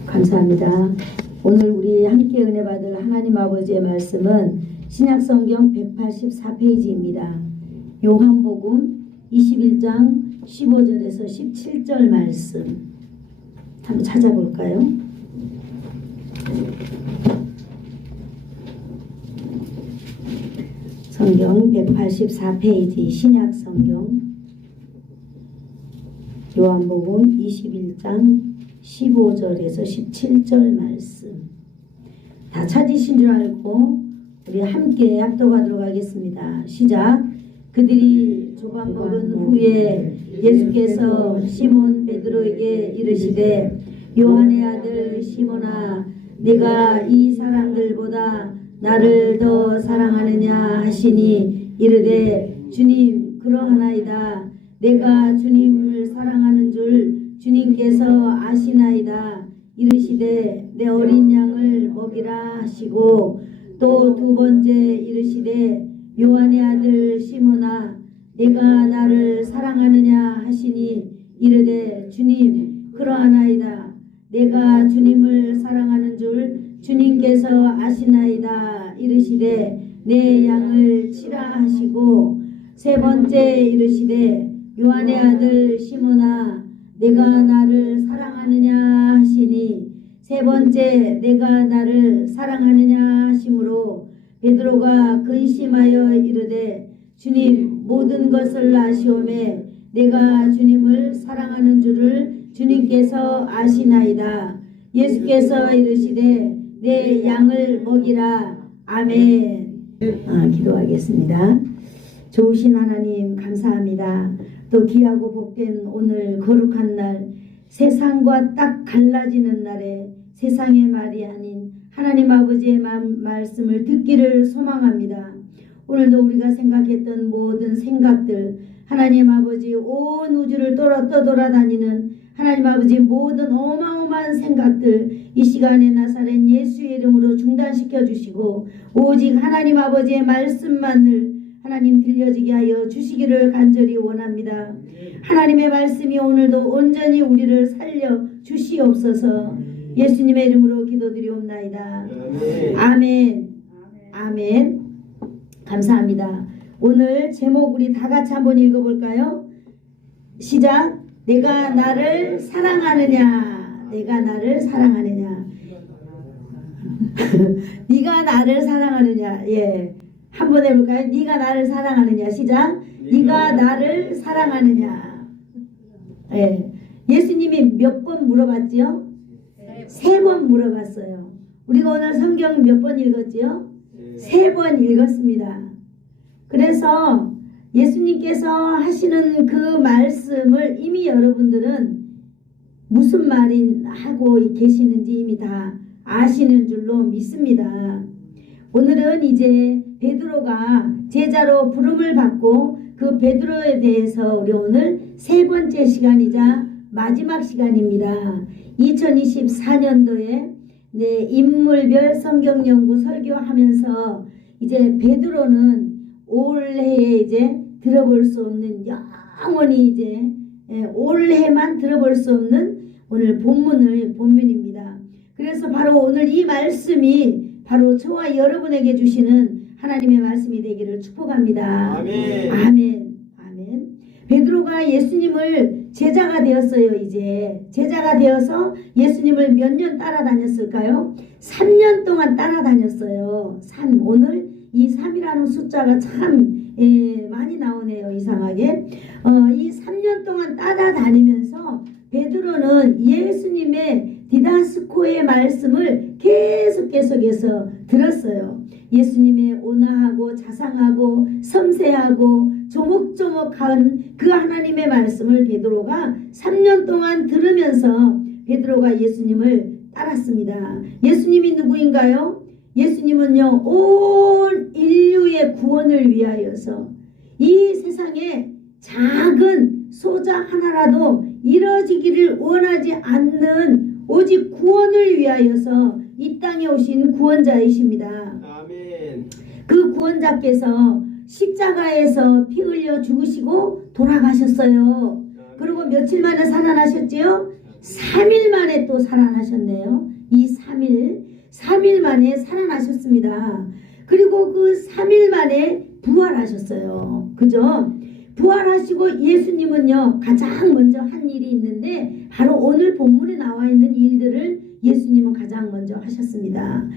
감사합니다. 오늘 우리 함께 은혜 받을 하나님 아버지의 말씀은 신약성경 184페이지입니다. 요한복음 21장 15절에서 17절 말씀 한번 찾아볼까요? 성경 184페이지 신약성경 요한복음 21장 15절에서 17절 말씀 다 찾으신 줄 알고 우리 함께 합독하도록 하겠습니다. 시작. 그들이 조각 먹은 후에 예수께서 시몬 베드로에게 이르시되 요한의 아들 시몬아 네가 이 사람들보다 나를 더 사랑하느냐 하시니 이르되 주님 그러하나이다. 내가 주님을 사랑하는 줄 주님께서 아시나이다. 이르시되 내 어린 양을 먹이라 하시고 또 두 번째 이르시되 요한의 아들 시몬아 내가 나를 사랑하느냐 하시니 이르되 주님 그러하나이다. 내가 주님을 사랑하는 줄 주님께서 아시나이다. 이르시되 내 양을 치라 하시고 세 번째 이르시되 요한의 아들 시몬아 내가 나를 사랑하느냐 하시니 세 번째 내가 나를 사랑하느냐 하심으로 베드로가 근심하여 이르되 주님 모든 것을 아시오매 내가 주님을 사랑하는 줄을 주님께서 아시나이다. 예수께서 이르시되 내 양을 먹이라. 아멘. 기도하겠습니다. 좋으신 하나님 감사합니다. 또 귀하고 복된 오늘 거룩한 날 세상과 딱 갈라지는 날에 세상의 말이 아닌 하나님 아버지의 말씀을 듣기를 소망합니다. 오늘도 우리가 생각했던 모든 생각들 하나님 아버지 온 우주를 떠돌아다니는 하나님 아버지 모든 어마어마한 생각들 이 시간에 나사렛 예수의 이름으로 중단시켜 주시고 오직 하나님 아버지의 말씀만을 하나님 들려지게 하여 주시기를 간절히 원합니다. 하나님의 말씀이 오늘도 온전히 우리를 살려 주시옵소서. 예수님의 이름으로 기도드리옵나이다. 아멘. 아멘. 감사합니다. 오늘 제목 우리 다 같이 한번 읽어볼까요? 시작. 내가 나를 사랑하느냐. 내가 나를 사랑하느냐. 네가 나를 사랑하느냐. 예. 한번 해볼까요? 네가 나를 사랑하느냐. 시작. 네가 나를 사랑하느냐. 예. 예수님이 몇 번 물어봤지요? 세 번 물어봤어요. 우리가 오늘 성경 몇 번 읽었지요? 세 번 읽었습니다. 그래서 예수님께서 하시는 그 말씀을 이미 여러분들은 무슨 말인 하고 계시는지 이미 다 아시는 줄로 믿습니다. 오늘은 이제 베드로가 제자로 부름을 받고 그 베드로에 대해서 우리 오늘 세 번째 시간이자 마지막 시간입니다. 2024년도에 인물별 성경연구 설교하면서 이제 베드로는 올해에 이제 들어볼 수 없는 영원히 이제 올해만 들어볼 수 없는 오늘 본문입니다. 그래서 바로 오늘 이 말씀이 바로 저와 여러분에게 주시는 하나님의 말씀이 되기를 축복합니다. 아멘. 아멘. 아멘. 베드로가 예수님을 제자가 되었어요. 이제 제자가 되어서 예수님을 몇 년 따라다녔을까요? 3년 동안 따라다녔어요. 3. 오늘 이 3이라는 숫자가 참 많이 나오네요. 이상하게. 이 3년 동안 따라다니면서 베드로는 예수님의 디다스코의 말씀을 계속해서 들었어요. 예수님의 온화하고 자상하고 섬세하고 조목조목한 그 하나님의 말씀을 베드로가 3년 동안 들으면서 베드로가 예수님을 따랐습니다. 예수님이 누구인가요? 예수님은요 온 인류의 구원을 위하여서 이 세상에 작은 소자 하나라도 이뤄지기를 원하지 않는 오직 구원을 위하여서 이 땅에 오신 구원자이십니다. 아멘. 그 구원자께서 십자가에서 피 흘려 죽으시고 돌아가셨어요. 그리고 며칠 만에 살아나셨지요? 3일 만에 또 살아나셨네요. 이 3일 만에 살아나셨습니다. 그리고 그 3일 만에 부활하셨어요. 그죠? 부활하시고 예수님은요, 가장 먼저 한 일이 있는데 바로 오늘 본문에 나와 있는 일들을 예수님은 가장 먼저 하셨습니다.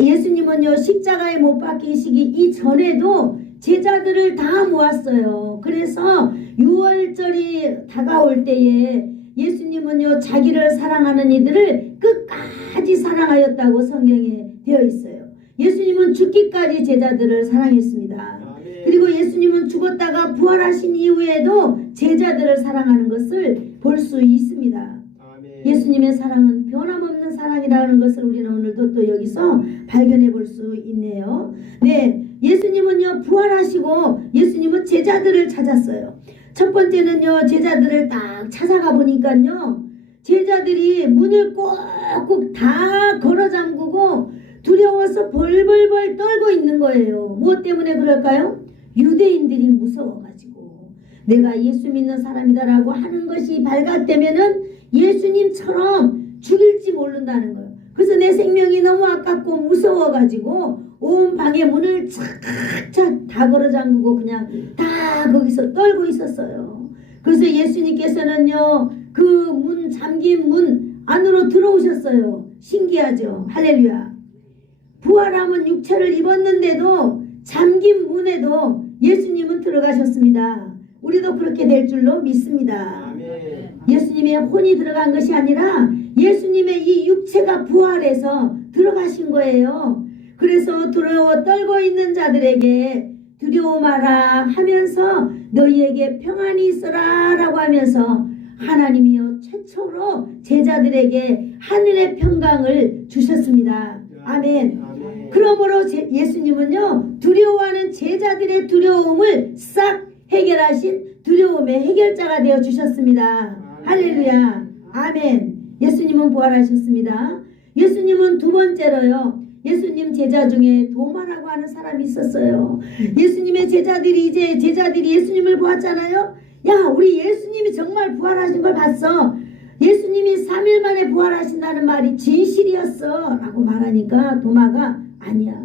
예수님은요, 십자가에 못 박히시기 이전에도 제자들을 다 모았어요. 그래서 6월절이 다가올 때에 예수님은요, 자기를 사랑하는 이들을 끝까지 사랑하였다고 성경에 되어 있어요. 예수님은 죽기까지 제자들을 사랑했습니다. 그리고 예수님은 죽었다가 부활하신 이후에도 제자들을 사랑하는 것을 볼 수 있습니다. 예수님의 사랑은 변함없는 사랑이라는 것을 우리는 오늘도 또 여기서 발견해 볼 수 있네요. 네, 예수님은요, 부활하시고 예수님은 제자들을 찾았어요. 첫 번째는요, 제자들을 딱 찾아가 보니까요, 제자들이 문을 꼭꼭 다 걸어 잠그고 두려워서 벌벌벌 떨고 있는 거예요. 무엇 때문에 그럴까요? 유대인들이 무서워가지고 내가 예수 믿는 사람이다라고 하는 것이 발각되면은 예수님처럼 죽일지 모른다는 거예요. 그래서 내 생명이 너무 아깝고 무서워가지고 온 방의 문을 착착 다 걸어 잠그고 그냥 다 거기서 떨고 있었어요. 그래서 예수님께서는요, 그 문, 잠긴 문 안으로 들어오셨어요. 신기하죠? 할렐루야. 부활함은 육체를 입었는데도 잠긴 문에도 예수님은 들어가셨습니다. 우리도 그렇게 될 줄로 믿습니다. 아멘. 예수님의 혼이 들어간 것이 아니라 예수님의 이 육체가 부활해서 들어가신 거예요. 그래서 두려워 떨고 있는 자들에게 두려워 마라 하면서 너희에게 평안이 있어라 라고 하면서 하나님이여 최초로 제자들에게 하늘의 평강을 주셨습니다. 아멘. 그러므로 예수님은요, 두려워하는 제자들의 두려움을 싹 해결하신 두려움의 해결자가 되어 주셨습니다. 할렐루야. 아멘. 예수님은 부활하셨습니다. 예수님은 두 번째로요, 예수님 제자 중에 도마라고 하는 사람이 있었어요. 예수님의 제자들이 예수님을 보았잖아요. 야, 우리 예수님이 정말 부활하신 걸 봤어. 예수님이 3일 만에 부활하신다는 말이 진실이었어 라고 말하니까 도마가 아니야,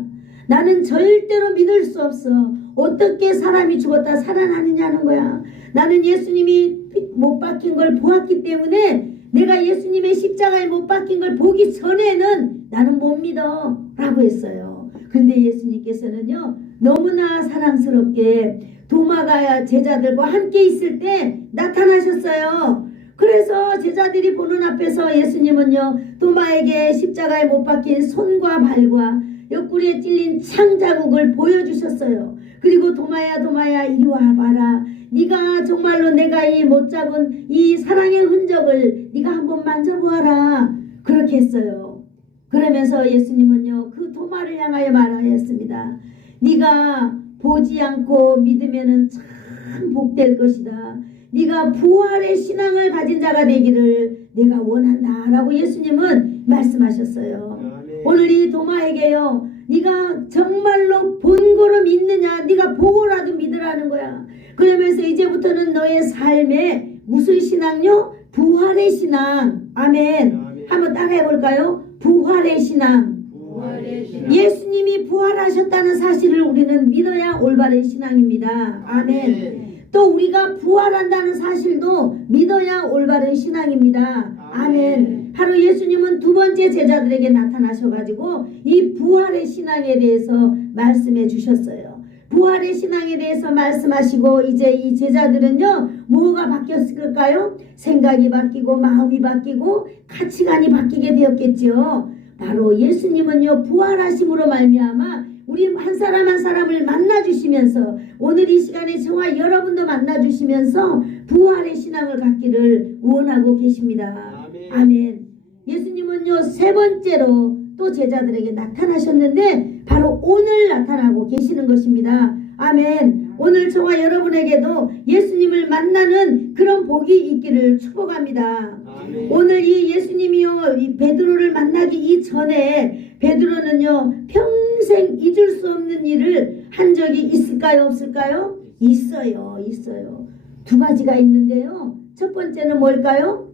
나는 절대로 믿을 수 없어. 어떻게 사람이 죽었다 살아나느냐는 거야. 나는 예수님이 못 박힌 걸 보았기 때문에 내가 예수님의 십자가에 못 박힌 걸 보기 전에는 나는 못 믿어 라고 했어요. 그런데 예수님께서는요, 너무나 사랑스럽게 도마가 제자들과 함께 있을 때 나타나셨어요. 그래서 제자들이 보는 앞에서 예수님은요, 도마에게 십자가에 못 박힌 손과 발과 옆구리에 찔린 창자국을 보여주셨어요. 그리고 도마야 도마야 이리 와봐라. 네가 정말로 내가 이 못 잡은 이 사랑의 흔적을 네가 한번 만져보아라. 그렇게 했어요. 그러면서 예수님은요, 그 도마를 향하여 말하였습니다. 네가 보지 않고 믿으면은 참 복될 것이다. 네가 부활의 신앙을 가진 자가 되기를 내가 원한다 라고 예수님은 말씀하셨어요. 아멘. 오늘 이 도마에게요, 네가 정말로 본고로 믿느냐, 네가 보고라도 믿으라는 거야. 그러면서 이제부터는 너의 삶에 무슨 신앙요? 부활의 신앙. 아멘. 아멘. 한번 따라해 볼까요? 부활의 신앙. 부활의 신앙. 예수님이 부활하셨다는 사실을 우리는 믿어야 올바른 신앙입니다. 아멘. 또 우리가 부활한다는 사실도 믿어야 올바른 신앙입니다. 아멘. 바로 예수님은 두 번째 제자들에게 나타나셔가지고 이 부활의 신앙에 대해서 말씀해 주셨어요. 부활의 신앙에 대해서 말씀하시고 이제 이 제자들은요, 뭐가 바뀌었을까요? 생각이 바뀌고 마음이 바뀌고 가치관이 바뀌게 되었겠죠. 바로 예수님은요, 부활하심으로 말미암아 우리 한 사람 한 사람을 만나주시면서 오늘 이 시간에 저와 여러분도 만나주시면서 부활의 신앙을 갖기를 원하고 계십니다. 아멘. 아멘. 예수님은요, 세 번째로 또 제자들에게 나타나셨는데 바로 오늘 나타나고 계시는 것입니다. 아멘. 오늘 저와 여러분에게도 예수님을 만나는 그런 복이 있기를 축복합니다. 아멘. 오늘 이 예수님이요, 이 베드로를 만나기 이전에 베드로는요, 평생 잊을 수 없는 일을 한 적이 있을까요, 없을까요? 있어요. 두 가지가 있는데요. 첫 번째는 뭘까요?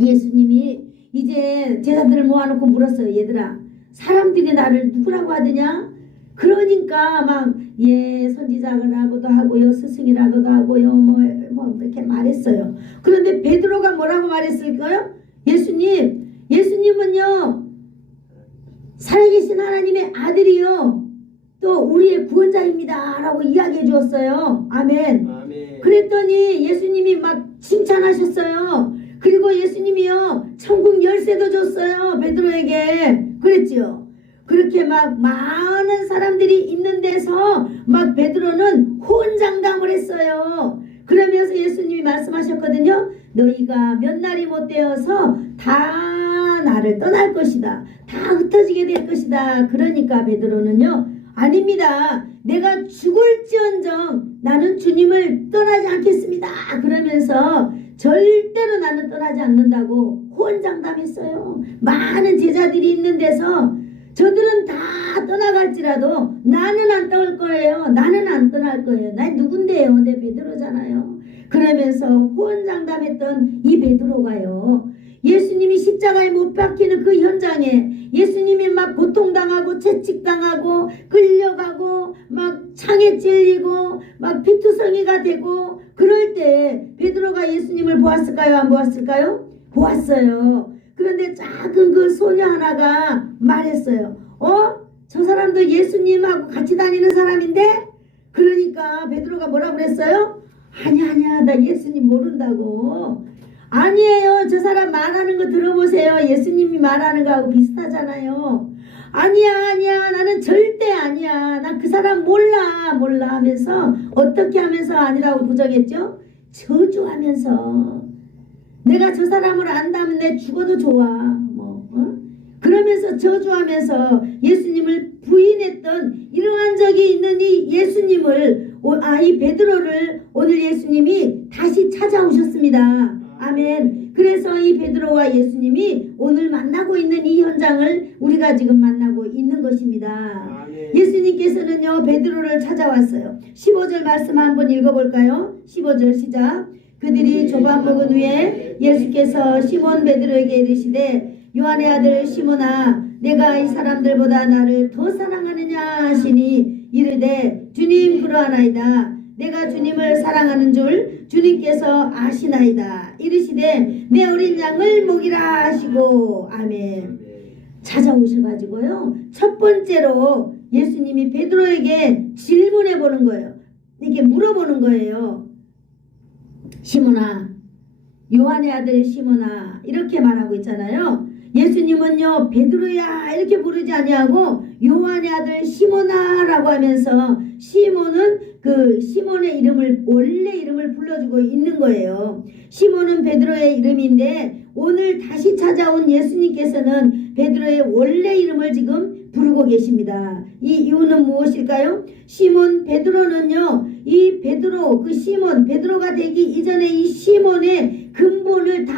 예수님이 이제 제자들을 모아놓고 물었어요. 얘들아, 사람들이 나를 누구라고 하더냐? 그러니까 막 선지자라고도 하고요, 스승이라고도 하고요, 뭐 이렇게 말했어요. 그런데 베드로가 뭐라고 말했을까요? 예수님은요 살아계신 하나님의 아들이요 또 우리의 구원자입니다 라고 이야기해 주었어요. 아멘. 아멘. 그랬더니 예수님이 막 칭찬하셨어요. 그리고 예수님이요 천국 열쇠도 줬어요, 베드로에게. 그랬지요. 그렇게 막 많은 사람들이 있는 데서 막 베드로는 호언장담을 했어요. 그러면서 예수님이 말씀하셨거든요. 너희가 몇 날이 못 되어서 다 나를 떠날 것이다. 다 흩어지게 될 것이다. 그러니까 베드로는요, 아닙니다. 내가 죽을지언정 나는 주님을 떠나지 않겠습니다. 그러면서 절대로 나는 떠나지 않는다고 호언장담했어요. 많은 제자들이 있는 데서 저들은 다 떠나갈지라도 나는 안 떠날 거예요. 나는 안 떠날 거예요. 난 누군데요? 내 베드로잖아요. 그러면서 호언장담했던 이 베드로가요, 예수님이 십자가에 못 박히는 그 현장에 예수님이 막 고통당하고 채찍당하고 끌려가고 막 창에 찔리고 막 피투성이가 되고 그럴 때 베드로가 예수님을 보았을까요? 안 보았을까요? 보았어요. 그런데 작은 그 소녀 하나가 말했어요. 저 사람도 예수님하고 같이 다니는 사람인데? 그러니까 베드로가 뭐라고 그랬어요? 아니야 나 예수님 모른다고. 아니에요, 저 사람 말하는 거 들어보세요. 예수님이 말하는 거하고 비슷하잖아요. 아니야 나는 절대 아니야. 난 그 사람 몰라 하면서 어떻게 하면서 아니라고 부정했죠? 저주하면서 내가 저 사람을 안다면 내 죽어도 좋아. 그러면서 저주하면서 예수님을 부인했던 이러한 적이 있는 이 예수님을, 이 베드로를 오늘 예수님이 다시 찾아오셨습니다. 아멘. 그래서 이 베드로와 예수님이 오늘 만나고 있는 이 현장을 우리가 지금 만나고 있는 것입니다. 아멘. 예수님께서는요 베드로를 찾아왔어요. 15절 말씀 한번 읽어볼까요? 15절 시작. 그들이 조밥 먹은 후에 예수께서 시몬 베드로에게 이르시되 요한의 아들 시몬아, 내가 이 사람들보다 나를 더 사랑하느냐 하시니 이르되 주님 그러하나이다. 내가 주님을 사랑하는 줄 주님께서 아시나이다. 이르시되 내 어린 양을 먹이라 하시고. 아멘. 찾아오셔가지고요 첫 번째로 예수님이 베드로에게 질문해 보는 거예요. 이렇게 물어보는 거예요. 시몬아, 요한의 아들 시몬아, 이렇게 말하고 있잖아요. 예수님은요 베드로야 이렇게 부르지 아니하고 요한의 아들 시몬아라고 하면서 시몬은 그 시몬의 이름을, 원래 이름을 불러주고 있는 거예요. 시몬은 베드로의 이름인데 오늘 다시 찾아온 예수님께서는 베드로의 원래 이름을 지금 부르고 계십니다. 이 이유는 무엇일까요? 시몬 베드로는요, 이 베드로, 그 시몬 베드로가 되기 이전에 이 시몬의 근본을 다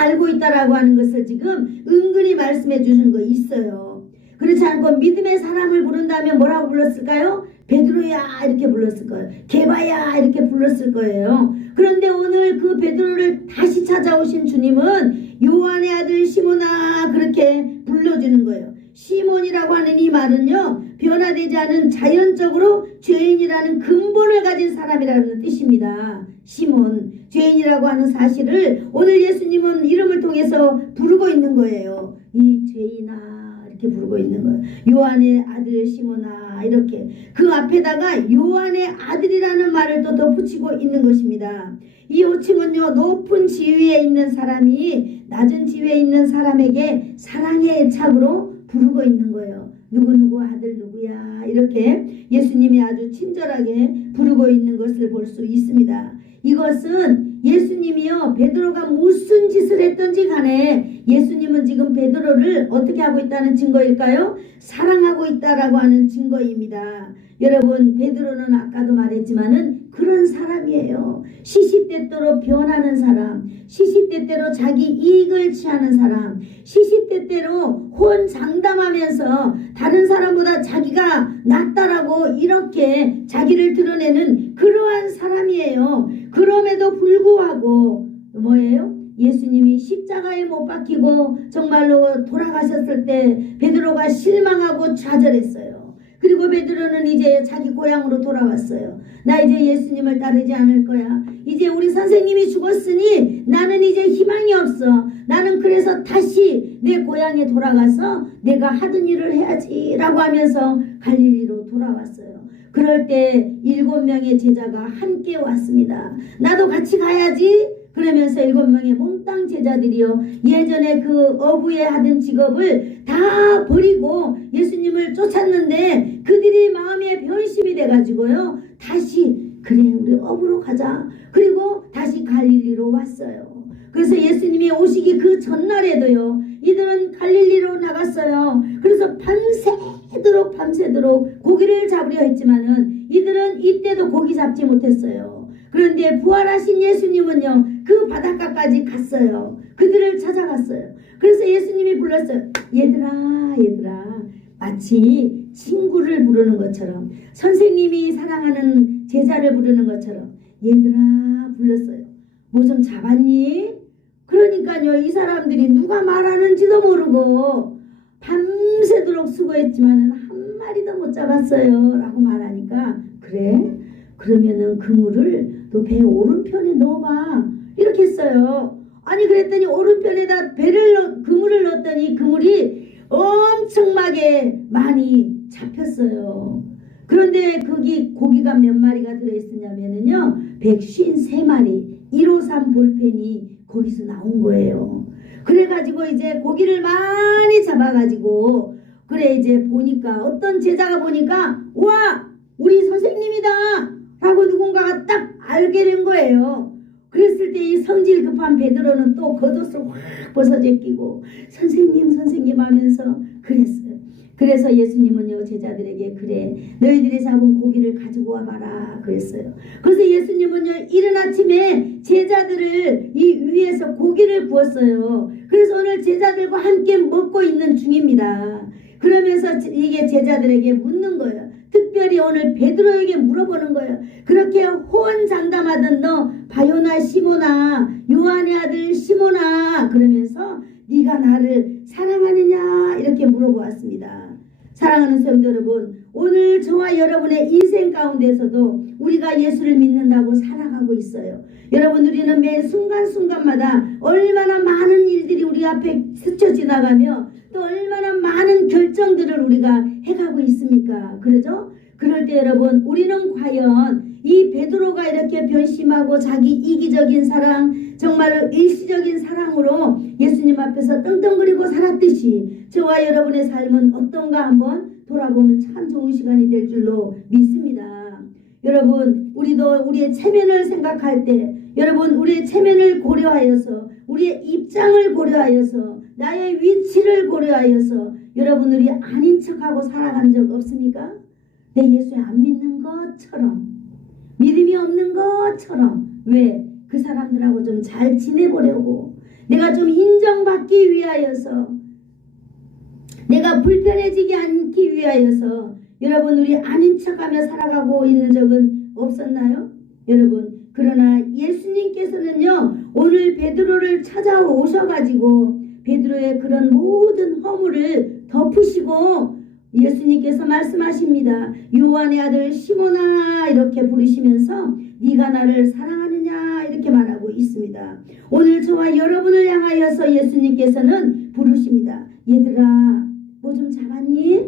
알고 있다라고 하는 것을 지금 은근히 말씀해 주신 거 있어요. 그렇지 않고 믿음의 사람을 부른다면 뭐라고 불렀을까요? 베드로야 이렇게 불렀을 거예요. 게바야 이렇게 불렀을 거예요. 그런데 오늘 그 베드로를 다시 찾아오신 주님은 요한의 아들 시몬아 그렇게 불러주는 거예요. 시몬이라고 하는 이 말은요 변화되지 않은 자연적으로 죄인이라는 근본을 가진 사람이라는 뜻입니다. 시몬, 죄인이라고 하는 사실을 오늘 예수님은 이름을 통해서 부르고 있는 거예요. 이 죄인아 이렇게 부르고 있는 거예요. 요한의 아들 시몬아 이렇게 그 앞에다가 요한의 아들이라는 말을 또 덧붙이고 있는 것입니다. 이 호칭은요 높은 지위에 있는 사람이 낮은 지위에 있는 사람에게 사랑의 애착으로 부르고 있는 거예요. 누구누구 아들 누구야 이렇게 예수님이 아주 친절하게 부르고 있는 것을 볼 수 있습니다. 이것은 예수님이요 베드로가 무슨 짓을 했든지 간에 예수님은 지금 베드로를 어떻게 하고 있다는 증거일까요? 사랑하고 있다라고 하는 증거입니다. 여러분 베드로는 아까도 말했지만은 그런 사람이에요. 시시때때로 변하는 사람, 시시때때로 자기 이익을 취하는 사람, 시시때때로 호언장담하면서 다른 사람보다 자기가 낫다라고 이렇게 자기를 드러내는 그러한 사람이에요. 그럼에도 불구하고 뭐예요? 예수님이 십자가 십자가에 못 박히고 정말로 돌아가셨을 때 베드로가 실망하고 좌절했어요. 그리고 베드로는 이제 자기 고향으로 돌아왔어요. 나 이제 예수님을 따르지 않을 거야. 이제 우리 선생님이 죽었으니 나는 이제 희망이 없어. 나는 그래서 다시 내 고향에 돌아가서 내가 하던 일을 해야지 라고 하면서 갈릴리로 돌아왔어요. 그럴 때 7명의 제자가 함께 왔습니다. 나도 같이 가야지. 그러면서 7명의 몽땅 제자들이요, 예전에 그 어부에 하던 직업을 다 버리고 예수님을 쫓았는데 그들이 마음에 변심이 돼가지고요, 다시 그래 우리 어부로 가자. 그리고 다시 갈릴리로 왔어요. 그래서 예수님이 오시기 그 전날에도요, 이들은 갈릴리로 나갔어요. 그래서 밤새도록 고기를 잡으려 했지만은 이들은 이때도 고기 잡지 못했어요. 그런데 부활하신 예수님은요, 그 바닷가까지 갔어요. 그들을 찾아갔어요. 그래서 예수님이 불렀어요. 얘들아 마치 친구를 부르는 것처럼, 선생님이 사랑하는 제자를 부르는 것처럼 얘들아 불렀어요. 뭐 좀 잡았니? 그러니까요, 이 사람들이 누가 말하는지도 모르고 밤새도록 수고했지만은 한 마리도 못 잡았어요 라고 말하니까, 그래? 그러면은 그물을 너 배 오른편에 넣어봐 이렇게 했어요. 아니 그랬더니 오른편에다 그물을 넣었더니 그물이 엄청나게 많이 잡혔어요. 그런데 거기 고기가 몇 마리가 들어있었냐면요, 153마리 153 볼펜이 거기서 나온 거예요. 그래가지고 이제 고기를 많이 잡아가지고, 그래 이제 보니까 어떤 제자가 보니까 와 우리 선생님이다 라고 누군가가 딱 알게 된 거예요. 그랬을 때 이 성질 급한 베드로는 또 겉옷을 확 벗어 제끼고 선생님 하면서 그랬어요. 그래서 예수님은요, 제자들에게 그래 너희들이 잡은 고기를 가지고 와봐라 그랬어요. 그래서 예수님은요, 이른 아침에 제자들을 이 위에서 고기를 구웠어요. 그래서 오늘 제자들과 함께 먹고 있는 중입니다. 그러면서 이게 제자들에게 묻는 거예요. 특별히 오늘 베드로에게 물어보는 거예요. 그렇게 호언장담하던 너 바요나 시모나, 요한의 아들 시모나, 그러면서 네가 나를 사랑하느냐 이렇게 물어보았습니다. 사랑하는 성도 여러분, 오늘 저와 여러분의 인생 가운데서도 우리가 예수를 믿는다고 살아가고 있어요. 여러분, 우리는 매 순간순간마다 얼마나 많은 일들이 우리 앞에 스쳐 지나가며 또 얼마나 많은 결정들을 우리가 해가고 있습니까? 그러죠? 그럴 때 여러분, 우리는 과연 이 베드로가 이렇게 변심하고 자기 이기적인 사랑, 정말로 일시적인 사랑으로 예수님 앞에서 떵떵거리고 살았듯이 저와 여러분의 삶은 어떤가 한번 돌아보면 참 좋은 시간이 될 줄로 믿습니다. 여러분, 우리도 우리의 체면을 생각할 때, 여러분 우리의 체면을 고려하여서, 우리의 입장을 고려하여서, 나의 위치를 고려하여서 여러분 우리 아닌 척하고 살아간 적 없습니까? 내 예수 안 믿는 것처럼, 믿음이 없는 것처럼, 왜? 그 사람들하고 좀 잘 지내보려고, 내가 좀 인정받기 위하여서, 내가 불편해지지 않기 위하여서 여러분 우리 아닌 척하며 살아가고 있는 적은 없었나요? 여러분, 그러나 예수님께서는요, 오늘 베드로를 찾아오셔가지고 베드로의 그런 모든 허물을 덮으시고 예수님께서 말씀하십니다. 요한의 아들 시몬아 이렇게 부르시면서 네가 나를 사랑하느냐 이렇게 말하고 있습니다. 오늘 저와 여러분을 향하여서 예수님께서는 부르십니다. 얘들아, 뭐 좀 잡았니?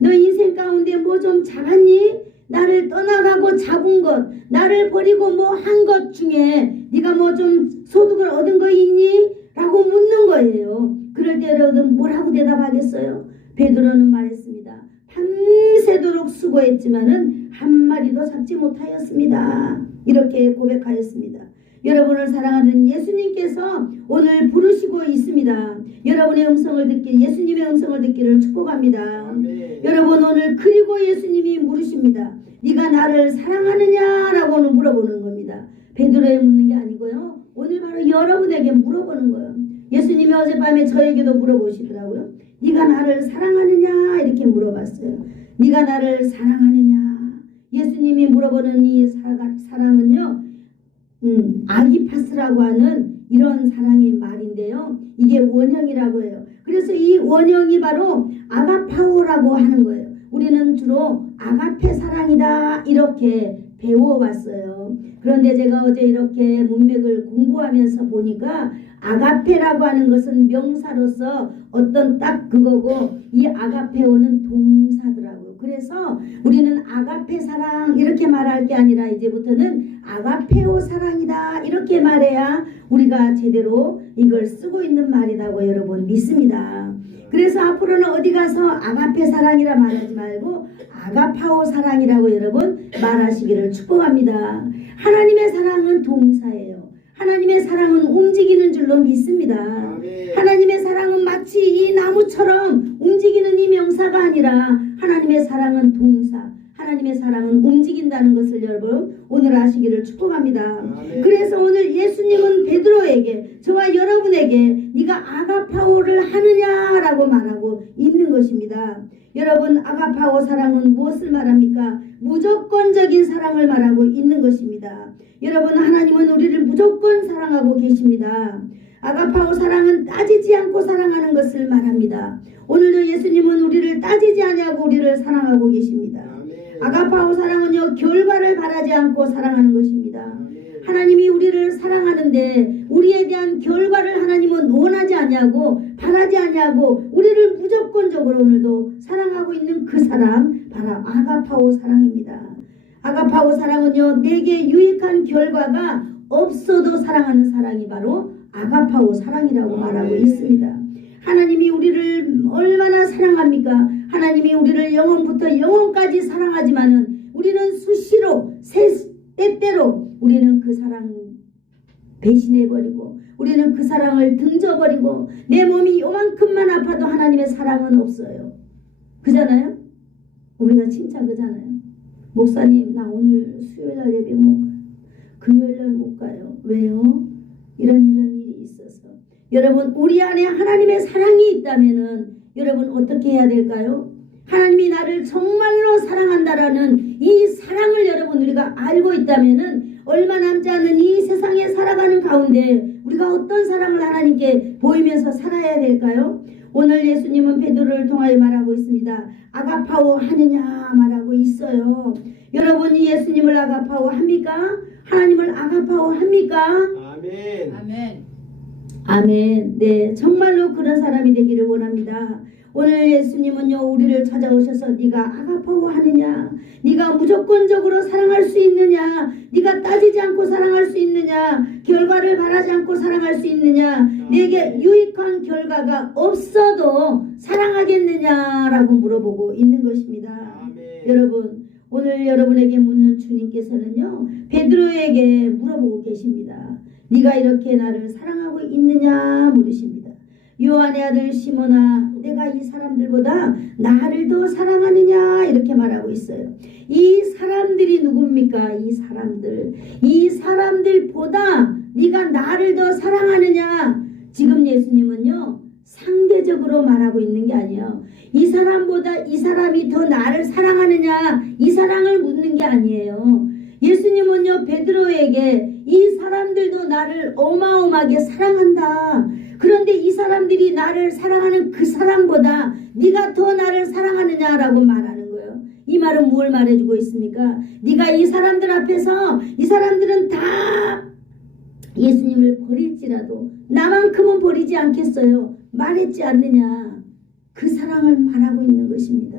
너 인생 가운데 뭐 좀 잡았니? 나를 떠나가고 잡은 것, 나를 버리고 뭐 한 것 중에 네가 뭐 좀 소득을 얻은 거 있니? 라고 묻는 거예요. 그럴 때 여러분 뭐라고 대답하겠어요? 베드로는 말했습니다. 밤새도록 수고했지만은 한 마리도 잡지 못하였습니다. 이렇게 고백하였습니다. 여러분을 사랑하는 예수님께서 오늘 부르시고 있습니다. 여러분의 음성을 듣기, 예수님의 음성을 듣기를 축복합니다. 아멘. 여러분 오늘 그리고 예수님이 물으십니다. 네가 나를 사랑하느냐라고는 물어보는 겁니다. 베드로에 묻는 게 아니고요, 오늘 바로 여러분에게 물어보는 거예요. 예수님이 어젯밤에 저에게도 물어보시더라고요. 네가 나를 사랑하느냐 이렇게 물어봤어요. 네가 나를 사랑하느냐. 예수님이 물어보는 이 사랑은요, 아기파스라고 하는 이런 사랑의 말인데요. 이게 원형이라고 해요. 그래서 이 원형이 바로 아가파오라고 하는 거예요. 우리는 주로 아가페 사랑이다 이렇게 배워왔어요. 그런데 제가 어제 이렇게 문맥을 공부하면서 보니까 아가페라고 하는 것은 명사로서 어떤 딱 그거고 이 아가페오는 동사더라고요. 그래서 우리는 아가페 사랑 이렇게 말할 게 아니라 이제부터는 아가페오 사랑이다 이렇게 말해야 우리가 제대로 이걸 쓰고 있는 말이라고 여러분 믿습니다. 그래서 앞으로는 어디 가서 아가페 사랑이라 말하지 말고 아가파오 사랑이라고 여러분 말하시기를 축복합니다. 하나님의 사랑은 동사예요. 하나님의 사랑은 움직이는 줄로 믿습니다. 하나님의 사랑은 마치 이 나무처럼 움직이는 이 명사가 아니라 하나님의 사랑은 동사, 하나님의 사랑은 움직인다는 것을 여러분 오늘 아시기를 축복합니다. 그래서 오늘 예수님은 베드로에게 저와 여러분에게 네가 아가파오를 하느냐라고 말하고 있는 것입니다. 여러분 아가파오 사랑은 무엇을 말합니까? 무조건적인 사랑을 말하고 있는 것입니다. 여러분 하나님은 우리를 무조건 사랑하고 계십니다. 아가파오 사랑은 따지지 않고 사랑하는 것을 말합니다. 오늘도 예수님은 우리를 따지지 아니하고 우리를 사랑하고 계십니다. 아가파오 사랑은요 결과를 바라지 않고 사랑하는 것입니다. 하나님이 우리를 사랑하는데 우리에 대한 결과를 하나님은 원하지 아니하고 바라지 아니하고 우리를 무조건적으로 오늘도 사랑하고 있는 그 사랑 바로 아가파오 사랑입니다. 아가파오 사랑은요 내게 유익한 결과가 없어도 사랑하는 사랑이 바로 아가파오 사랑이라고 말하고 있습니다. 하나님이 우리를 얼마나 사랑합니까? 하나님이 우리를 영원부터 영원까지 사랑하지만은 우리는 수시로 때때로 우리는 그 사랑 배신해버리고 우리는 그 사랑을 등져버리고 내 몸이 요만큼만 아파도 하나님의 사랑은 없어요. 그잖아요? 우리가 진짜 그잖아요. 목사님 나 오늘 수요일날 예배 못 가요. 금요일날 못 가요. 왜요? 이런 일이 있어서. 여러분 우리 안에 하나님의 사랑이 있다면은 여러분 어떻게 해야 될까요? 하나님이 나를 정말로 사랑한다라는 이 사랑을 여러분 우리가 알고 있다면은 얼마 남지 않은 이 세상에 살아가는 가운데 우리가 어떤 사랑을 하나님께 보이면서 살아야 될까요? 오늘 예수님은 베드로를 통하여 말하고 있습니다. 아가파오 하느냐 말하고 있어요. 여러분이 예수님을 아가파오 합니까? 하나님을 아가파오 합니까? 아멘. 아멘. 아멘. 네, 정말로 그런 사람이 되기를 원합니다. 오늘 예수님은요 우리를 찾아오셔서 네가 아가파오 하느냐, 네가 무조건적으로 사랑할 수 있느냐, 네가 따지지 않고 사랑할 수 있느냐, 결과를 바라지 않고 사랑할 수 있느냐, 내게 유익한 결과가 없어도 사랑하겠느냐라고 물어보고 있는 것입니다. 아멘. 여러분 오늘 여러분에게 묻는 주님께서는요 베드로에게 물어보고 계십니다. 네가 이렇게 나를 사랑하고 있느냐 물으십니다. 요한의 아들 시몬아 내가 이 사람들보다 나를 더 사랑하느냐 이렇게 말하고 있어요. 이 사람들이 누굽니까? 이 사람들보다 네가 나를 더 사랑하느냐. 지금 예수님은요 상대적으로 말하고 있는 게 아니에요. 이 사람보다 이 사람이 더 나를 사랑하느냐 이 사랑을 묻는 게 아니에요. 예수님은요 베드로에게 이 사람들도 나를 어마어마하게 사랑한다. 그런데 이 사람들이 나를 사랑하는 그 사랑보다 네가 더 나를 사랑하느냐라고 말하는 거예요. 이 말은 뭘 말해주고 있습니까? 네가 이 사람들 앞에서 이 사람들은 다 예수님을 버릴지라도 나만큼은 버리지 않겠어요. 말했지 않느냐. 그 사랑을 말하고 있는 것입니다.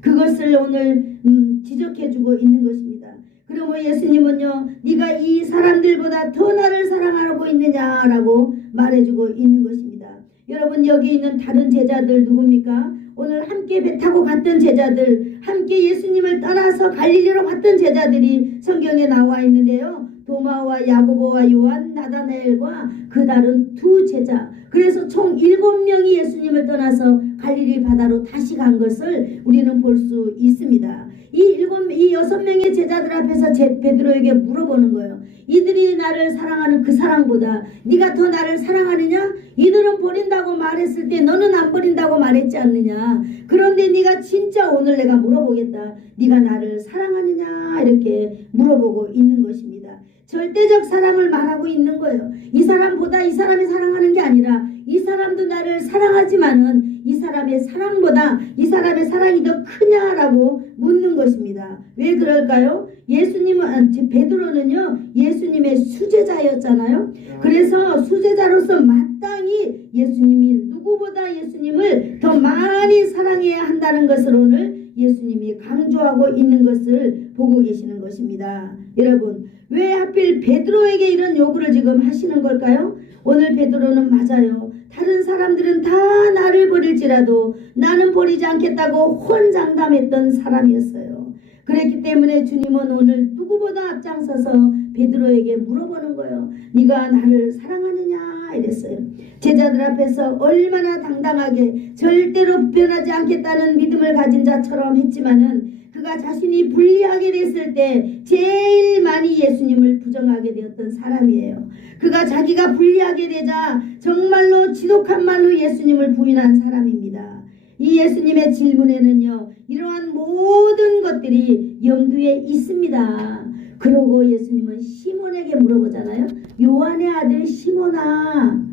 그것을 오늘 지적해주고 있는 것입니다. 그러면 예수님은요 네가 이 사람들보다 더 나를 사랑하고 있느냐라고 말해주고 있는 것입니다. 여러분 여기 있는 다른 제자들 누굽니까? 오늘 함께 배 타고 갔던 제자들, 함께 예수님을 떠나서 갈릴리로 갔던 제자들이 성경에 나와 있는데요. 도마와 야고보와 요한, 나다나엘과 그 다른 두 제자. 그래서 총 7명이 예수님을 떠나서 갈릴리 바다로 다시 간 것을 우리는 볼 수 있습니다. 이 6명의 제자들 앞에서 베드로에게 물어보는 거예요. 이들이 나를 사랑하는 그 사랑보다 네가 더 나를 사랑하느냐? 이들은 버린다고 말했을 때 너는 안 버린다고 말했지 않느냐? 그런데 네가 진짜 오늘 내가 물어보겠다. 네가 나를 사랑하느냐? 이렇게 물어보고 있는 것입니다. 절대적 사랑을 말하고 있는 거예요. 이 사람보다 이 사람이 사랑하는 게 아니라 이 사람도 나를 사랑하지만은 이 사람의 사랑보다 이 사람의 사랑이 더 크냐라고 묻는 것입니다. 왜 그럴까요? 베드로는요 예수님의 수제자였잖아요. 그래서 수제자로서 마땅히 누구보다 예수님을 더 많이 사랑해야 한다는 것을 오늘 예수님이 강조하고 있는 것을 보고 계시는 것입니다. 여러분, 왜 하필 베드로에게 이런 요구를 지금 하시는 걸까요? 오늘 베드로는 맞아요. 다른 사람들은 다 나를 버릴지라도 나는 버리지 않겠다고 혼장담했던 사람이었어요. 그랬기 때문에 주님은 오늘 누구보다 앞장서서 베드로에게 물어보는 거예요. 네가 나를 사랑하느냐 이랬어요. 제자들 앞에서 얼마나 당당하게 절대로 변하지 않겠다는 믿음을 가진 자처럼 했지만은 그가 자신이 불리하게 됐을 때 제일 많이 예수님을 부정하게 되었던 사람이에요. 그가 자기가 불리하게 되자 정말로 지독한 말로 예수님을 부인한 사람입니다. 이 예수님의 질문에는요 이러한 모든 것들이 염두에 있습니다. 그러고 예수님은 시몬에게 물어보잖아요. 요한의 아들 시몬아.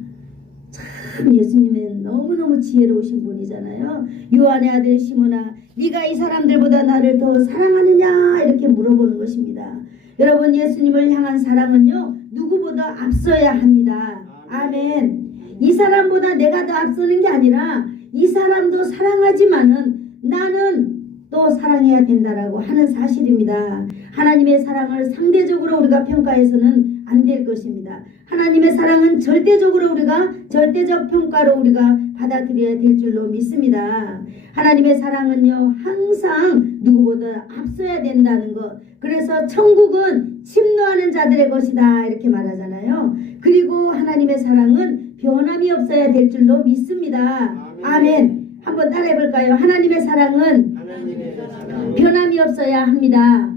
참 예수님은 너무너무 지혜로우신 분이잖아요. 요한의 아들 시몬아, 네가 이 사람들보다 나를 더 사랑하느냐 이렇게 물어보는 것입니다. 여러분, 예수님을 향한 사랑은요 누구보다 앞서야 합니다. 아멘. 이 사람보다 내가 더 앞서는 게 아니라 이 사람도 사랑하지만은 나는 또 사랑해야 된다라고 하는 사실입니다. 하나님의 사랑을 상대적으로 우리가 평가해서는 안 될 것입니다. 하나님의 사랑은 절대적 평가로 우리가 받아들여야 될 줄로 믿습니다. 하나님의 사랑은요 항상 누구보다 앞서야 된다는 것. 그래서 천국은 침노하는 자들의 것이다 이렇게 말하잖아요. 그리고 하나님의 사랑은 변함이 없어야 될 줄로 믿습니다. 아멘. 한번 따라해 볼까요? 하나님의 사랑은 변함이 없어야 합니다.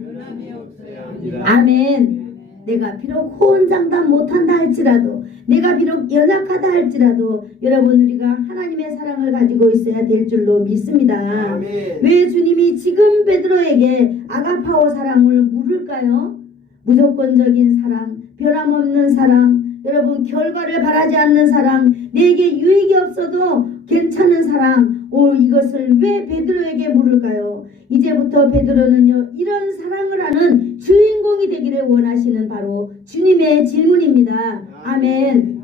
아멘. 내가 비록 호언장담 못한다 할지라도, 내가 비록 연약하다 할지라도 여러분 우리가 하나님의 사랑을 가지고 있어야 될 줄로 믿습니다. 아멘. 왜 주님이 지금 베드로에게 아가파오 사랑을 물을까요? 무조건적인 사랑, 변함없는 사랑, 여러분 결과를 바라지 않는 사랑, 내게 유익이 없어도 괜찮은 사랑, 이것을 왜 베드로에게 물을까요? 이제부터 베드로는요 이런 사랑을 하는 주인공이 되기를 원하시는 바로 주님의 질문입니다. 아멘.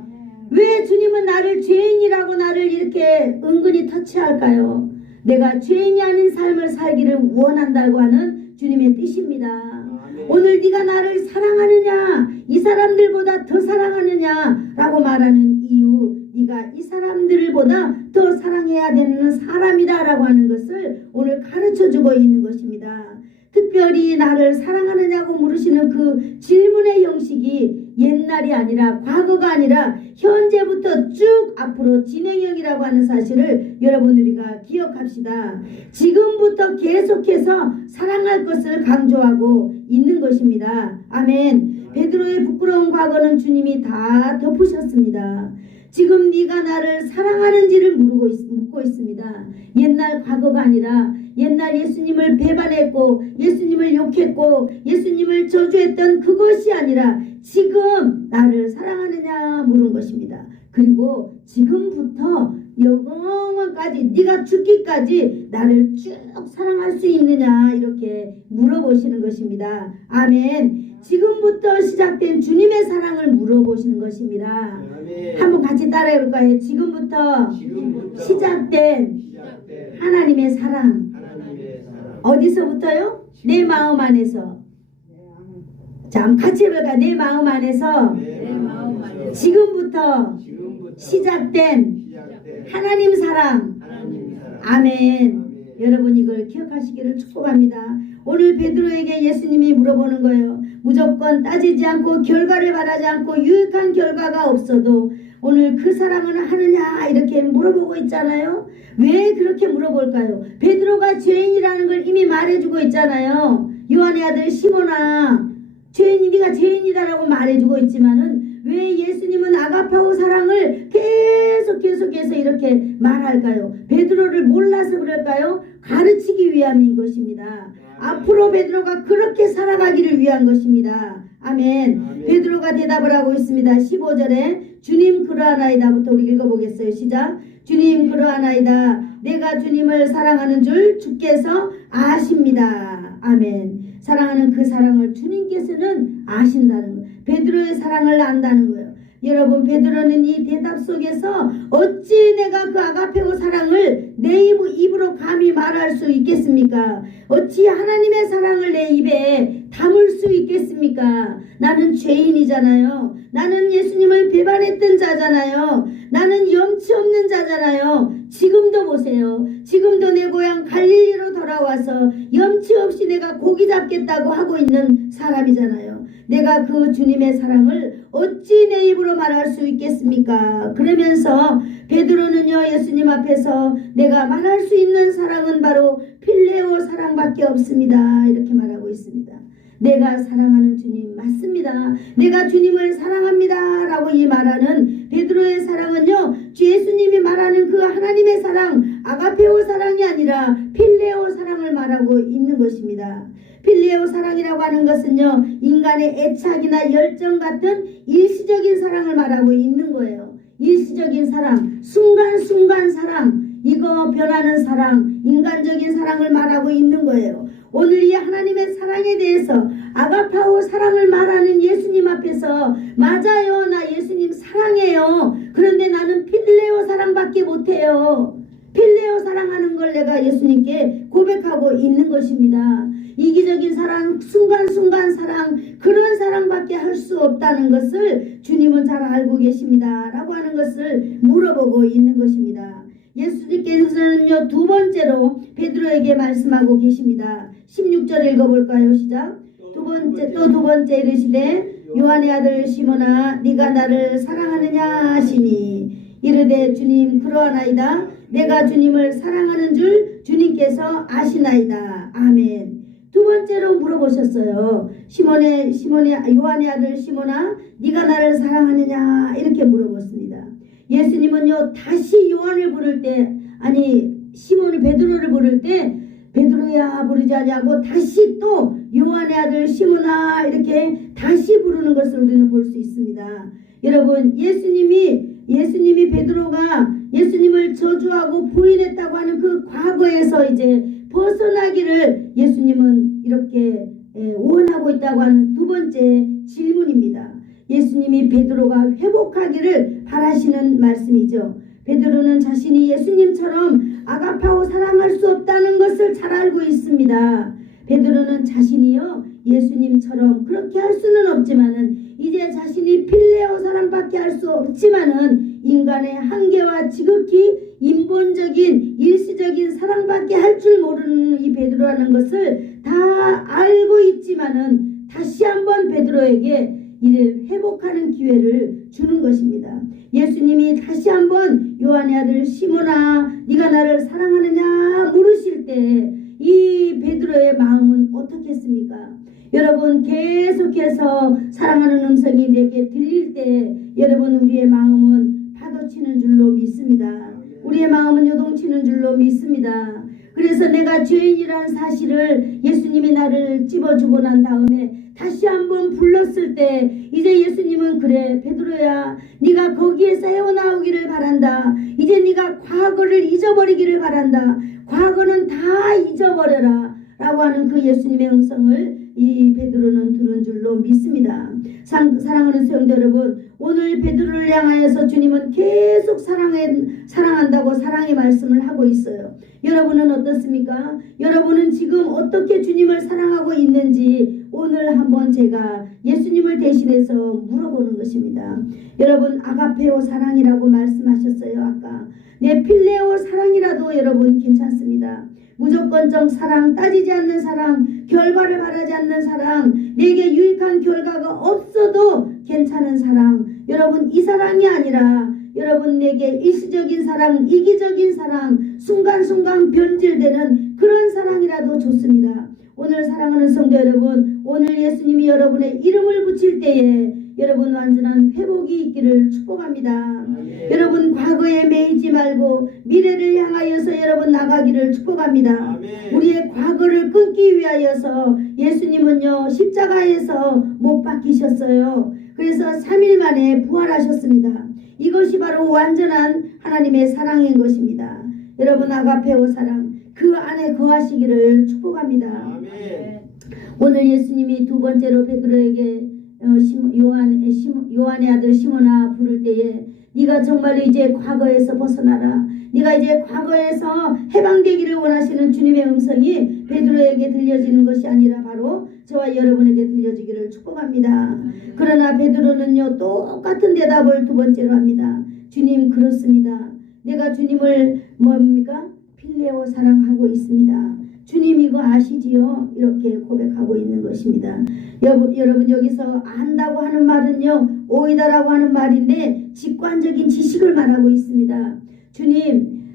왜 주님은 나를 죄인이라고 나를 이렇게 은근히 터치할까요? 내가 죄인이 아닌 삶을 살기를 원한다고 하는 주님의 뜻입니다. 오늘 네가 나를 사랑하느냐, 이 사람들보다 더 사랑하느냐 라고 말하는 이유, 네가 이 사람들보다 더 사랑해야 되는 사람이다 라고 하는 것을 오늘 가르쳐주고 있는 것입니다. 특별히 나를 사랑하느냐고 물으시는 그 질문의 형식이 옛날이 아니라 과거가 아니라 현재부터 쭉 앞으로 진행형이라고 하는 사실을 여러분 우리가 기억합시다. 지금부터 계속해서 사랑할 것을 강조하고 있는 것입니다. 아멘. 베드로의 부끄러운 과거는 주님이 다 덮으셨습니다. 지금 네가 나를 사랑하는지를 묻고 있습니다. 옛날 과거가 아니라 옛날 예수님을 배반했고 예수님을 욕했고 예수님을 저주했던 그것이 아니라 지금 나를 사랑하느냐 물은 것입니다. 그리고 지금부터 영원까지 네가 죽기까지 나를 쭉 사랑할 수 있느냐 이렇게 물어보시는 것입니다. 아멘. 지금부터 시작된 주님의 사랑을 물어보시는 것입니다. 아멘. 한번 같이 따라해 볼까요? 지금부터 시작된 하나님의 사랑. 어디서부터요? 내 마음 안에서. 자, 같이 해볼까요? 내 마음 안에서 지금부터 시작된 하나님 사랑. 아멘. 여러분 이걸 기억하시기를 축복합니다. 오늘 베드로에게 예수님이 물어보는 거예요. 무조건 따지지 않고 결과를 바라지 않고 유익한 결과가 없어도 오늘 그 사랑을 하느냐 이렇게 물어보고 있잖아요. 왜 그렇게 물어볼까요? 베드로가 죄인이라는 걸 이미 말해주고 있잖아요. 요한의 아들 시몬아, 네가 죄인이다라고 말해주고 있지만은 왜 예수님은 아가파오 사랑을 계속해서 이렇게 말할까요? 베드로를 몰라서 그럴까요? 가르치기 위함인 것입니다. 앞으로 베드로가 그렇게 살아가기를 위한 것입니다. 아멘. 아멘. 베드로가 대답을 하고 있습니다. 15절에 주님 그러하나이다부터 우리 읽어보겠어요. 시작. 주님 그러하나이다. 내가 주님을 사랑하는 줄 주께서 아십니다. 아멘. 사랑하는 그 사랑을 주님께서는 아신다는 거예요. 베드로의 사랑을 안다는 거예요. 여러분, 베드로는 이 대답 속에서 어찌 내가 그 아가페오 사랑을 내 입으로 감히 말할 수 있겠습니까? 어찌 하나님의 사랑을 내 입에 담을 수 있겠습니까? 나는 죄인이잖아요. 나는 예수님을 배반했던 자잖아요. 나는 염치 없는 자잖아요. 지금도 보세요. 지금도 내 고향 갈릴리로 돌아와서 염치 없이 내가 고기 잡겠다고 하고 있는 사람이잖아요. 내가 그 주님의 사랑을 어찌 내 입으로 말할 수 있겠습니까? 그러면서 베드로는요, 예수님 앞에서 내가 말할 수 있는 사랑은 바로 필레오 사랑밖에 없습니다. 이렇게 말하고 있습니다. 내가 사랑하는 주님 맞습니다. 내가 주님을 사랑합니다. 라고 이 말하는 베드로의 사랑은요, 주 예수님이 말하는 그 하나님의 사랑, 아가페오 사랑이 아니라 필레오 사랑을 말하고 있는 것입니다. 필레오 사랑이라고 하는 것은요, 인간의 애착이나 열정 같은 일시적인 사랑을 말하고 있는 거예요. 일시적인 사랑, 순간순간 사랑, 이거 변하는 사랑, 인간적인 사랑을 말하고 있는 거예요. 오늘 이 하나님의 사랑에 대해서 아가파오 사랑을 말하는 예수님 앞에서 맞아요, 나 예수님 사랑해요. 그런데 나는 필레오 사랑밖에 못해요. 필레오 사랑하는 걸 내가 예수님께 고백하고 있는 것입니다. 이기적인 사랑, 순간순간 사랑, 그런 사랑밖에 할 수 없다는 것을 주님은 잘 알고 계십니다. 라고 하는 것을 물어보고 있는 것입니다. 예수님께서는요, 두 번째로 베드로에게 말씀하고 계십니다. 16절 읽어볼까요? 시작. 두 번째 이르시되 요한의 아들 시몬아 네가 나를 사랑하느냐 하시니 이르되 주님 그러하나이다. 내가 주님을 사랑하는 줄 주님께서 아시나이다. 아멘. 두 번째로 물어보셨어요. 요한의 아들 시몬아 네가 나를 사랑하느냐 이렇게 물어봤습니다. 예수님은요, 다시 요한을 부를 때, 아니 시몬이 베드로를 부를 때 베드로야 부르지 않냐고 다시 또 요한의 아들 시몬아 이렇게 다시 부르는 것을 우리는 볼 수 있습니다. 여러분, 예수님이 베드로가 예수님을 저주하고 부인했다고 하는 그 과거에서 이제 벗어나기를 예수님은 이렇게 원하고 있다고 하는 두 번째 질문입니다. 예수님이 베드로가 회복하기를 바라시는 말씀이죠. 베드로는 자신이 예수님처럼 아가파오 사랑할 수 없다는 것을 잘 알고 있습니다. 베드로는 자신이요, 예수님처럼 그렇게 할 수는 없지만은 이제 자신이 필레오 사랑밖에 할 수 없지만은 인간의 한계와 지극히 인본적인 일시적인 사랑밖에 할 줄 모르는 이 베드로라는 것을 다 알고 있지만은 다시 한번 베드로에게 이를 회복하는 기회를 주는 것입니다. 예수님이 다시 한번 요한의 아들 시몬아 네가 나를 사랑하느냐 물으실 때 이 베드로의 마음은 어떻겠습니까? 여러분, 계속해서 사랑하는 음성이 내게 들릴 때 여러분, 우리의 마음은 파도치는 줄로 믿습니다. 우리의 마음은 요동치는 줄로 믿습니다. 그래서 내가 죄인이라는 사실을 예수님이 나를 찝어주고 난 다음에 다시 한번 불렀을 때 이제 예수님은 그래 베드로야 네가 거기에서 헤어나오기를 바란다. 이제 네가 과거를 잊어버리기를 바란다. 과거는 다 잊어버려라 라고 하는 그 예수님의 음성을 이 베드로는 들은 줄로 믿습니다. 사랑하는 성도 여러분, 오늘 베드로를 향하여서 주님은 계속 사랑한다고 사랑의 말씀을 하고 있어요. 여러분은 어떻습니까? 여러분은 지금 어떻게 주님을 사랑하고 있는지 오늘 한번 제가 예수님을 대신해서 물어보는 것입니다. 여러분, 아가페오 사랑이라고 말씀하셨어요. 아까 내 필레오 사랑이라도 여러분 괜찮습니다. 무조건적 사랑, 따지지 않는 사랑, 결과를 바라지 않는 사랑, 내게 유익한 결과가 없어도 괜찮은 사랑, 여러분 이 사랑이 아니라 여러분 내게 일시적인 사랑, 이기적인 사랑, 순간순간 변질되는 그런 사랑이라도 좋습니다. 오늘 사랑하는 성도 여러분, 오늘 예수님이 여러분의 이름을 붙일 때에 여러분 완전한 회복이 있기를 축복합니다. 여러분 과거에 매이지 말고 미래를 향하여서 여러분 나가기를 축복합니다. 우리의 과거를 끊기 위하여서 예수님은요 십자가에서 못 박히셨어요. 그래서 3일 만에 부활하셨습니다. 이것이 바로 완전한 하나님의 사랑인 것입니다. 여러분 아가페오 사랑 그 안에 거하시기를 축복합니다. 오늘 예수님이 두 번째로 베드로에게 요한의 아들 시몬아 부를 때에 네가 정말로 이제 과거에서 벗어나라. 네가 이제 과거에서 해방되기를 원하시는 주님의 음성이 베드로에게 들려지는 것이 아니라 바로 저와 여러분에게 들려지기를 축복합니다. 그러나 베드로는요 똑같은 대답을 두 번째로 합니다. 주님 그렇습니다. 내가 주님을 뭡니까? 필레오 사랑하고 있습니다. 주님 이거 아시지요? 이렇게 고백하고 있는 것입니다. 여러분 여기서 안다고 하는 말은요 오이다라고 하는 말인데 직관적인 지식을 말하고 있습니다.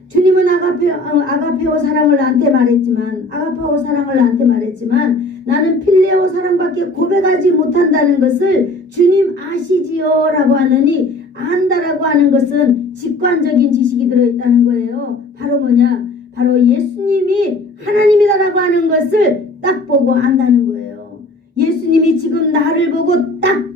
주님은 아가페오 사랑을 나한테 말했지만 나는 필레오 사랑밖에 고백하지 못한다는 것을 주님 아시지요? 라고 하느니 안다라고 하는 것은 직관적인 지식이 들어있다는 거예요. 바로 뭐냐? 바로 예수님이 하나님이다라고 하는 것을 딱 보고 안다는 거예요. 예수님이 지금 나를 보고 딱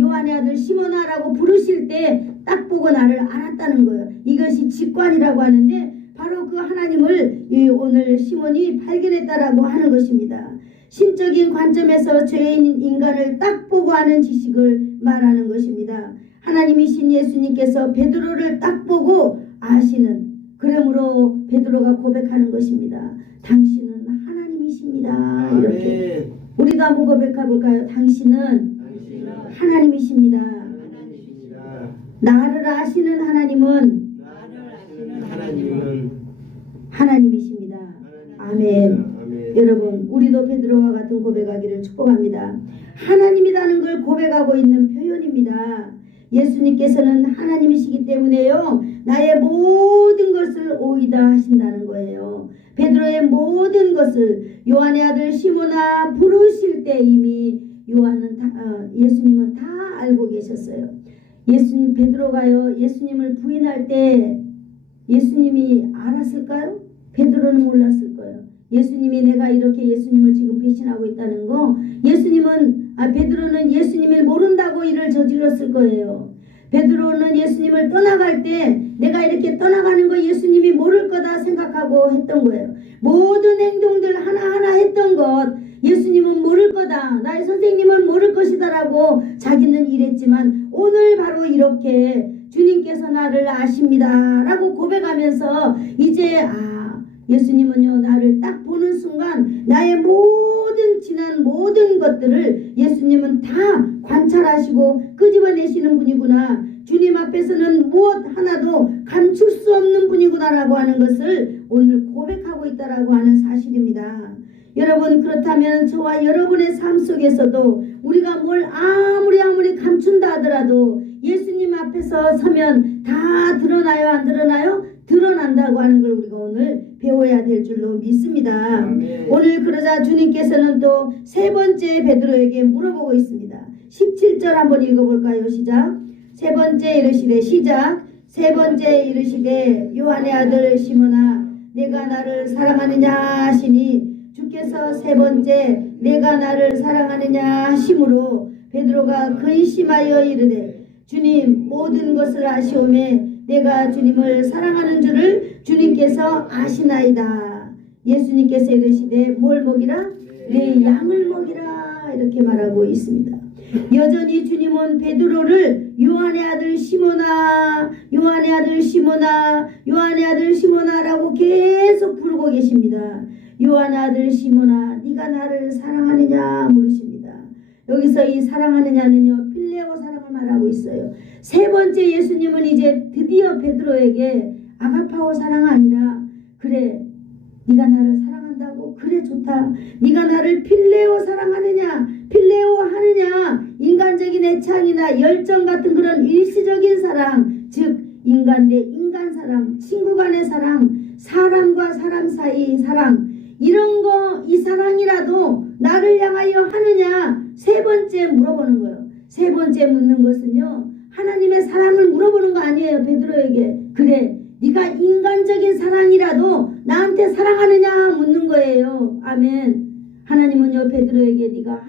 요한의 아들 시몬아라고 부르실 때 딱 보고 나를 알았다는 거예요. 이것이 직관이라고 하는데 바로 그 하나님을 오늘 시몬이 발견했다라고 하는 것입니다. 신적인 관점에서 죄인 인간을 딱 보고 아는 지식을 말하는 것입니다. 하나님이신 예수님께서 베드로를 딱 보고 아시는, 그러므로 베드로가 고백하는 것입니다. 당신은 하나님이십니다. 이렇게 우리도 한번 고백해 볼까요? 당신은 하나님이십니다. 나를 아시는 하나님은 하나님이십니다. 아멘. 여러분 우리도 베드로와 같은 고백하기를 축복합니다. 하나님이라는 걸 고백하고 있는 표현입니다. 예수님께서는 하나님이시기 때문에요 나의 모든 것을 오이다 하신다는 거예요. 베드로의 모든 것을 요한의 아들 시몬아 부르실 때 이미 예수님은 다 알고 계셨어요. 베드로가요 예수님을 부인할 때 예수님이 알았을까요? 베드로는 몰랐을 거예요. 예수님이 내가 이렇게 예수님을 지금 배신하고 있다는 거 베드로는 예수님을 모른다고 일을 저질렀을 거예요. 베드로는 예수님을 떠나갈 때 내가 이렇게 떠나가는 거 예수님이 모를 거다 생각하고 했던 거예요. 모든 행동들 하나하나 했던 것 예수님은 모를 거다. 나의 선생님은 모를 것이다 라고 자기는 이랬지만 오늘 바로 이렇게 주님께서 나를 아십니다 라고 고백하면서 이제 예수님은요 나를 딱 보는 순간 나의 지난 모든 것들을 예수님은 다 관찰하시고 끄집어내시는 분이구나. 주님 앞에서는 무엇 하나도 감출 수 없는 분이구나 라고 하는 것을 오늘 고백하고 있다라고 하는 사실입니다. 여러분 그렇다면 저와 여러분의 삶 속에서도 우리가 뭘 아무리 감춘다 하더라도 예수님 앞에서 서면 다 드러나요? 안 드러나요? 드러난다고 하는 걸 우리가 오늘 배워야 될 줄로 믿습니다. 아멘. 오늘 그러자 주님께서는 또 세 번째 베드로에게 물어보고 있습니다. 17절 한번 읽어볼까요? 시작. 세 번째 이르시되 시작. 세 번째 이르시되 요한의 아들 시몬아 내가 나를 사랑하느냐 하시니 주께서 세 번째 내가 나를 사랑하느냐 하심으로 베드로가 근심하여 이르되 주님 모든 것을 아시오매 내가 주님을 사랑하는 줄을 주님께서 아시나이다. 예수님께서 이르시되 뭘 먹이라? 내 양을 먹이라 이렇게 말하고 있습니다. 여전히 주님은 베드로를 요한의 아들 시몬아 요한의 아들 시몬아 요한의 아들 시몬아라고 계속 부르고 계십니다. 요한의 아들 시몬아 네가 나를 사랑하느냐 물으십니다. 여기서 이 사랑하느냐는요 필레오 사랑을 말하고 있어요. 세 번째 예수님은 이제 드디어 베드로에게 아가파오 사랑 아니라 그래 네가 나를 사랑한다고? 그래 좋다. 네가 나를 필레오 사랑하느냐 필레오 하느냐 인간적인 애착이나 열정 같은 그런 일시적인 사랑 즉 인간 대 인간 사랑 친구 간의 사랑 사람과 사람 사이 사랑 이런 거 이 사랑이라도 나를 향하여 하느냐 세 번째 물어보는 거예요. 세 번째 묻는 것은요, 하나님의 사랑을 물어보는 거 아니에요. 베드로에게. 그래, 네가 인간적인 사랑이라도 나한테 사랑하느냐 묻는 거예요. 아멘. 하나님은요, 베드로에게 네가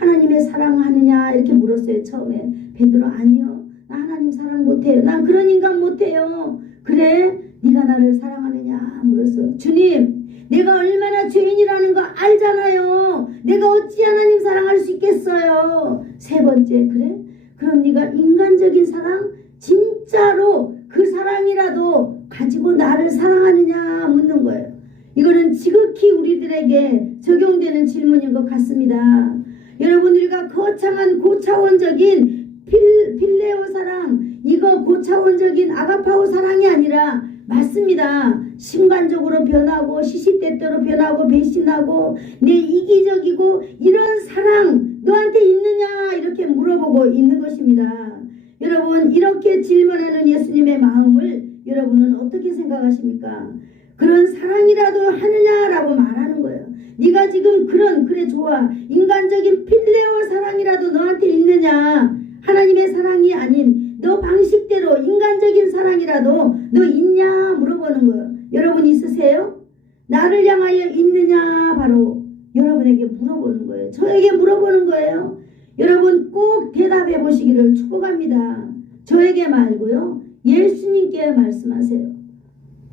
하나님의 사랑하느냐 이렇게 물었어요. 처음에. 베드로, 아니요, 나 하나님 사랑 못해요. 난 그런 인간 못해요. 그래, 네가 나를 사랑하느냐 물었어. 주님, 내가 얼마나 죄인이라는 거 알잖아요. 내가 어찌 하나님 사랑할 수 있겠어요. 세 번째, 그래? 그럼 네가 인간적인 사랑, 진짜로 그 사랑이라도 가지고 나를 사랑하느냐 묻는 거예요. 이거는 지극히 우리들에게 적용되는 질문인 것 같습니다. 여러분, 우리가 거창한 고차원적인 필레오 사랑, 이거 고차원적인 아가파오 사랑이 아니라, 맞습니다. 순간적으로 변하고 시시때때로 변하고 배신하고 내 이기적이고 이런 사랑 너한테 있느냐 이렇게 물어보고 있는 것입니다. 여러분, 이렇게 질문하는 예수님의 마음을 여러분은 어떻게 생각하십니까? 그런 사랑이라도 하느냐라고 말하는 거예요. 네가 지금 그래 좋아, 인간적인 필레오 사랑이라도 너한테 있느냐, 하나님의 사랑이 아닌 너 방식대로 인간적인 사랑이라도 너 있냐 물어보는 거예요. 여러분 있으세요? 나를 향하여 있느냐 바로 여러분에게 물어보는 거예요. 저에게 물어보는 거예요. 여러분 꼭 대답해 보시기를 축복합니다. 저에게 말고요, 예수님께 말씀하세요.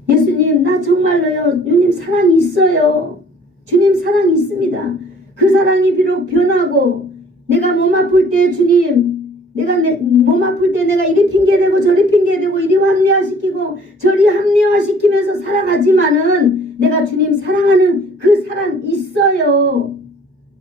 예수님, 나 정말로요, 주님 사랑이 있어요. 주님 사랑이 있습니다. 그 사랑이 비록 변하고 내가 몸 아플 때 주님, 내가 몸 아플 때 내가 이리 핑계대고 저리 핑계대고 이리 합리화시키고 저리 합리화시키면서 살아가지만은 내가 주님 사랑하는 그 사랑 있어요.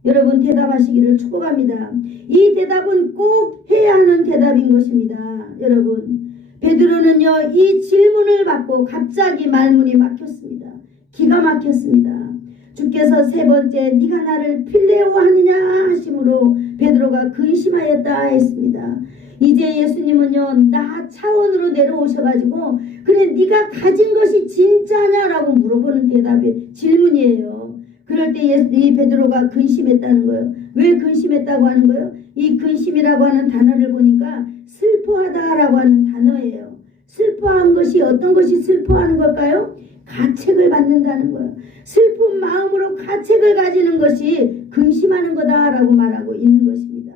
여러분 대답하시기를 축복합니다. 이 대답은 꼭 해야 하는 대답인 것입니다. 여러분, 베드로는요, 이 질문을 받고 갑자기 말문이 막혔습니다. 기가 막혔습니다. 주께서 세 번째 네가 나를 필레오 하느냐 하심으로 베드로가 근심하였다 했습니다. 이제 예수님은요, 나 차원으로 내려오셔가지고 그래 네가 가진 것이 진짜냐라고 물어보는 대답이 질문이에요. 그럴 때 이 베드로가 근심했다는 거예요. 왜 근심했다고 하는 거예요? 이 근심이라고 하는 단어를 보니까 슬퍼하다라고 하는 단어예요. 슬퍼한 것이 어떤 것이 슬퍼하는 걸까요? 가책을 받는다는 거예요. 슬픈 마음으로 가책을 가지는 것이 근심하는 거다라고 말하고 있는 것입니다.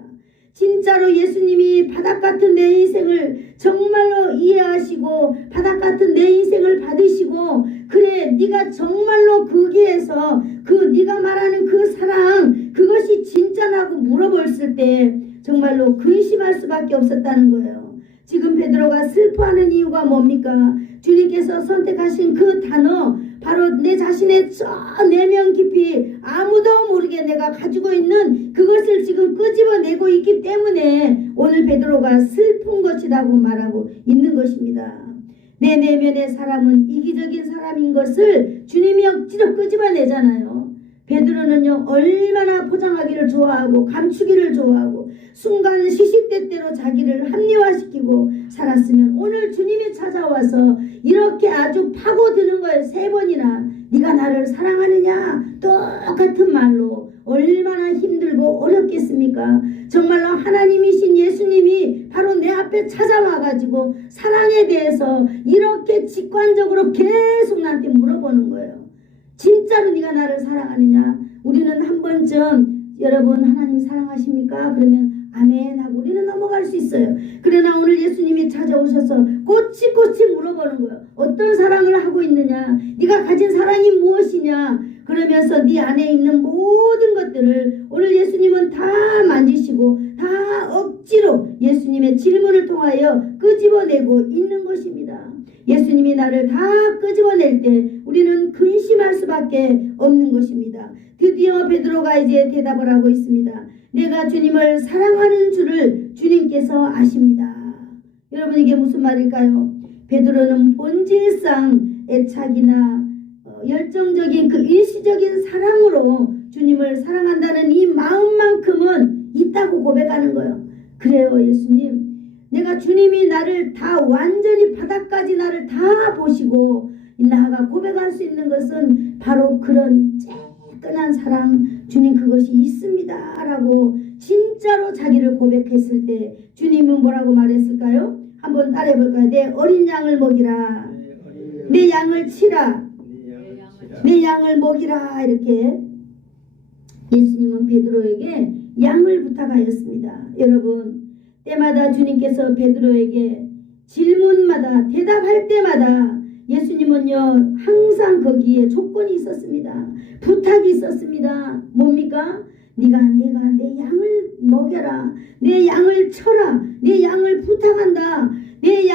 진짜로 예수님이 바닥 같은 내 인생을 정말로 이해하시고 바닥 같은 내 인생을 받으시고 그래 네가 정말로 거기에서 그 네가 말하는 그 사랑 그것이 진짜라고 물어봤을 때 정말로 근심할 수밖에 없었다는 거예요. 지금 베드로가 슬퍼하는 이유가 뭡니까? 주님께서 선택하신 그 단어 바로 내 자신의 저 내면 깊이 아무도 모르게 내가 가지고 있는 그것을 지금 끄집어내고 있기 때문에 오늘 베드로가 슬픈 것이라고 말하고 있는 것입니다. 내 내면의 사람은 이기적인 사람인 것을 주님이 억지로 끄집어내잖아요. 베드로는요, 얼마나 포장하기를 좋아하고 감추기를 좋아하고 순간 시시때때로 자기를 합리화시키고 살았으면 오늘 주님이 찾아와서 이렇게 아주 파고드는 거예요. 세 번이나 네가 나를 사랑하느냐 똑같은 말로 얼마나 힘들고 어렵겠습니까? 정말로 하나님이신 예수님이 바로 내 앞에 찾아와가지고 사랑에 대해서 이렇게 직관적으로 계속 나한테 물어보는 거예요. 진짜로 네가 나를 사랑하느냐? 우리는 한 번쯤 여러분 하나님 사랑하십니까? 그러면 아멘 하고 우리는 넘어갈 수 있어요. 그러나 오늘 예수님이 찾아오셔서 꼬치꼬치 물어보는 거예요. 어떤 사랑을 하고 있느냐? 네가 가진 사랑이 무엇이냐? 그러면서 네 안에 있는 모든 것들을 오늘 예수님은 다 만지시고 다 억지로 예수님의 질문을 통하여 끄집어내고 있는 것입니다. 예수님이 나를 다 끄집어낼 때 우리는 근심할 수밖에 없는 것입니다. 드디어 베드로가 이제 대답을 하고 있습니다. 내가 주님을 사랑하는 줄을 주님께서 아십니다. 여러분 이게 무슨 말일까요? 베드로는 본질상 애착이나 열정적인 그 일시적인 사랑으로 주님을 사랑한다는 이 마음만큼은 있다고 고백하는 거예요. 그래요 예수님, 내가 주님이 나를 다 완전히 바닥까지 나를 다 보시고 나가 고백할 수 있는 것은 바로 그런 끈한 사랑 주님 그것이 있습니다 라고 진짜로 자기를 고백했을 때 주님은 뭐라고 말했을까요? 한번 따라해 볼까요? 내 어린 양을 먹이라. 내 양을 치라. 내 양을 먹이라. 이렇게 예수님은 베드로에게 양을 부탁하였습니다. 여러분, 때마다 주님께서 베드로에게 질문마다 대답할 때마다 예수님은요 항상 거기에 조건이 있었습니다. 부탁이 있었습니다. 뭡니까? 내가 내 양을 먹여라. 내 양을 쳐라. 내 양을 부탁한다. 내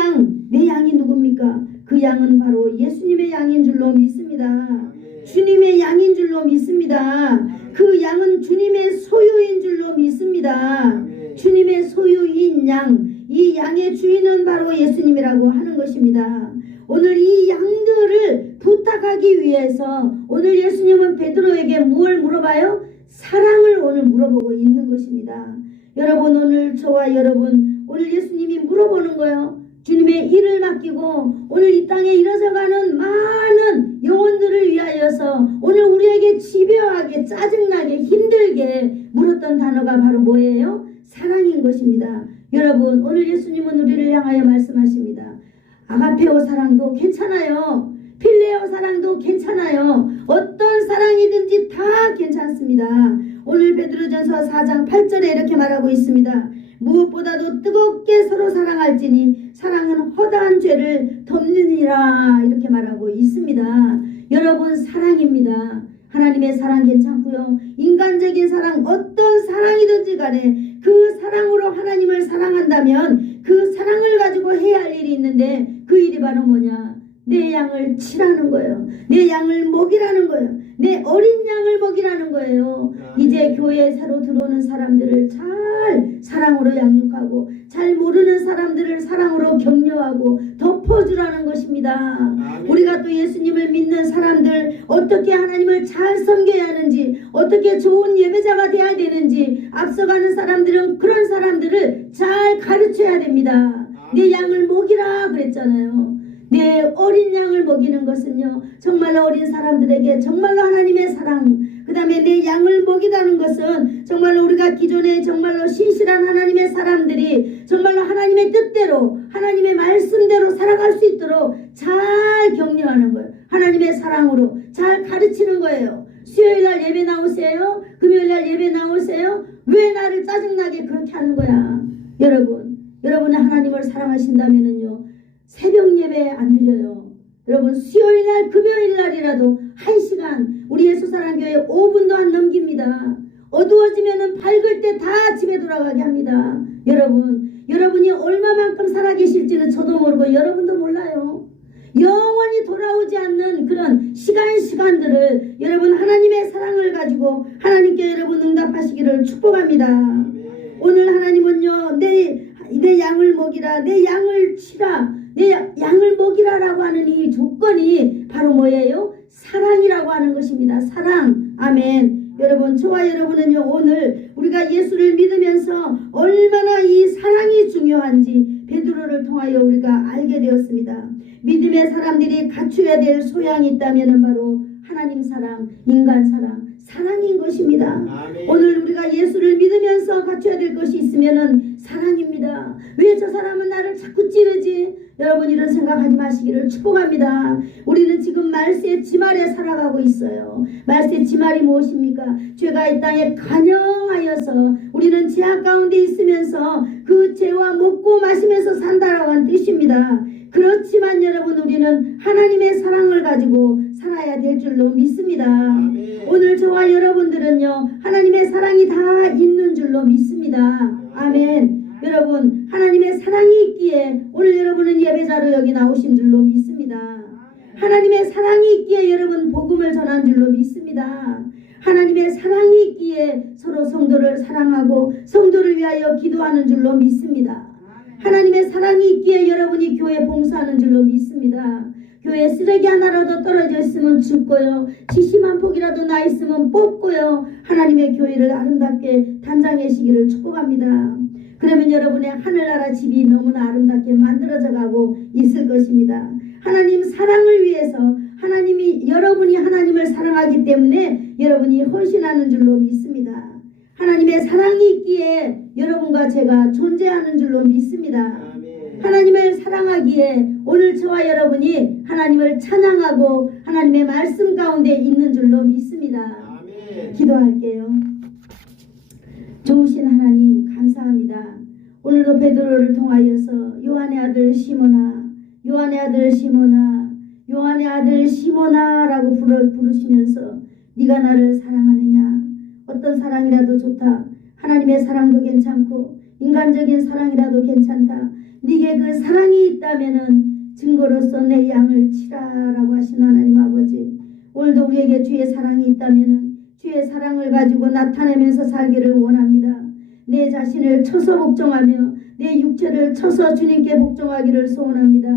양이 누굽니까? 그 양은 바로 예수님의 양인 줄로 믿습니다. 주님의 양인 줄로 믿습니다. 그 양은 주님의 소유인 줄로 믿습니다. 주님의 소유인 양, 이 양의 주인은 바로 예수님이라고 하는 것입니다. 오늘 이 양들을 부탁하기 위해서 오늘 예수님은 베드로에게 무엇을 물어봐요? 사랑을 오늘 물어보고 있는 것입니다. 여러분, 오늘 저와 여러분, 오늘 예수님이 물어보는 거예요. 주님의 일을 맡기고 오늘 이 땅에 일어서가는 많은 영혼들을 위하여서 오늘 우리에게 집요하게 짜증나게 힘들게 물었던 단어가 바로 뭐예요? 사랑인 것입니다. 여러분, 오늘 예수님은 우리를 향하여 말씀하십니다. 아가페오 사랑도 괜찮아요. 필레오 사랑도 괜찮아요. 어떤 사랑이든지 다 괜찮습니다. 오늘 베드로전서 4장 8절에 이렇게 말하고 있습니다. 무엇보다도 뜨겁게 서로 사랑할지니 사랑은 허다한 죄를 덮느니라. 이렇게 말하고 있습니다. 여러분, 사랑입니다. 하나님의 사랑 괜찮고요. 인간적인 사랑, 어떤 사랑이든지 간에 그 사랑으로 하나님을 사랑한다면 그 사랑을 가지고 해야 할 일이 있는데 그 일이 바로 뭐냐? 내 양을 치라는 거예요. 내 양을 먹이라는 거예요. 내 어린 양을 먹이라는 거예요. 이제 교회에 새로 들어오는 사람들을 잘 사랑으로 양육하고 잘 모르는 사람들을 사랑으로 격려하고 덮어주라는 것입니다. 우리가 또 예수님을 믿는 사람들 어떻게 하나님을 잘 섬겨야 하는지, 어떻게 좋은 예배자가 돼야 되는지 앞서가는 사람들은 그런 사람들을 잘 가르쳐야 됩니다. 내 양을 먹이라 그랬잖아요. 내 어린 양을 먹이는 것은요 정말로 어린 사람들에게 정말로 하나님의 사랑, 그 다음에 내 양을 먹이다는 것은 정말로 우리가 기존에 정말로 신실한 하나님의 사람들이 정말로 하나님의 뜻대로 하나님의 말씀대로 살아갈 수 있도록 잘 격려하는 거예요. 하나님의 사랑으로 잘 가르치는 거예요. 수요일날 예배 나오세요? 금요일날 예배 나오세요? 왜 나를 짜증나게 그렇게 하는 거야? 여러분이 하나님을 사랑하신다면은요 새벽 예배 안 드려요. 여러분, 수요일날 금요일날이라도 1시간 우리 예수사랑교회 5분도 안 넘깁니다. 어두워지면은 밝을 때 다 집에 돌아가게 합니다. 여러분이 얼마만큼 살아계실지는 저도 모르고 여러분도 몰라요. 영원히 돌아오지 않는 그런 시간들을 여러분 하나님의 사랑을 가지고 하나님께 여러분 응답하시기를 축복합니다. 오늘 하나님은요 내 양을 먹이라, 내 양을 치라, 내 양을 먹이라라고 하는 이 조건이 바로 뭐예요? 사랑이라고 하는 것입니다. 사랑. 아멘. 여러분, 저와 여러분은요 오늘 우리가 예수를 믿으면서 얼마나 이 사랑이 중요한지 베드로를 통하여 우리가 알게 되었습니다. 믿음의 사람들이 갖추어야 될 소양이 있다면 바로 하나님 사랑, 인간 사랑, 사랑인 것입니다. 아멘. 오늘 우리가 예수를 믿으면서 갖춰야 될 것이 있으면은 사랑입니다. 왜 저 사람은 나를 자꾸 찌르지? 여러분, 이런 생각하지 마시기를 축복합니다. 우리는 지금 말세의 지말에 살아가고 있어요. 말세의 지말이 무엇입니까? 죄가 이 땅에 관영하여서 우리는 죄악 가운데 있으면서 그 죄와 먹고 마시면서 산다라고 하는 뜻입니다. 그렇지만 여러분, 우리는 하나님의 사랑을 가지고 살아야 될 줄로 믿습니다. 아멘. 오늘 저와 여러분들은요 하나님의 사랑이 다 있는 줄로 믿습니다. 아멘. 여러분, 하나님의 사랑이 있기에 오늘 여러분은 예배자로 여기 나오신 줄로 믿습니다. 하나님의 사랑이 있기에 여러분 복음을 전한 줄로 믿습니다. 하나님의 사랑이 있기에 서로 성도를 사랑하고 성도를 위하여 기도하는 줄로 믿습니다. 하나님의 사랑이 있기에 여러분이 교회 봉사하는 줄로 믿습니다. 교회 쓰레기 하나라도 떨어져 있으면 줍고요, 지심 폭이라도 나 있으면 뽑고요, 하나님의 교회를 아름답게 단장하시기를 축복합니다. 그러면 여러분의 하늘나라 집이 너무나 아름답게 만들어져 가고 있을 것입니다. 하나님 사랑을 위해서 여러분이 하나님을 사랑하기 때문에 여러분이 헌신하는 줄로 믿습니다. 하나님의 사랑이 있기에 여러분과 제가 존재하는 줄로 믿습니다. 아멘. 하나님을 사랑하기에 오늘 저와 여러분이 하나님을 찬양하고 하나님의 말씀 가운데 있는 줄로 믿습니다. 아멘. 기도할게요. 좋으신 하나님 감사합니다. 오늘도 베드로를 통하여서 요한의 아들 시모나, 요한의 아들 시모나, 요한의 아들 시모나라고 부르시면서 네가 나를 사랑하느냐? 어떤 사랑이라도 좋다. 하나님의 사랑도 괜찮고 인간적인 사랑이라도 괜찮다. 네게 그 사랑이 있다면은 증거로서 내 양을 치라라고 하신 하나님 아버지, 오늘도 우리에게 주의 사랑이 있다면은 주의 사랑을 가지고 나타내면서 살기를 원합니다. 내 자신을 쳐서 복종하며 내 육체를 쳐서 주님께 복종하기를 소원합니다.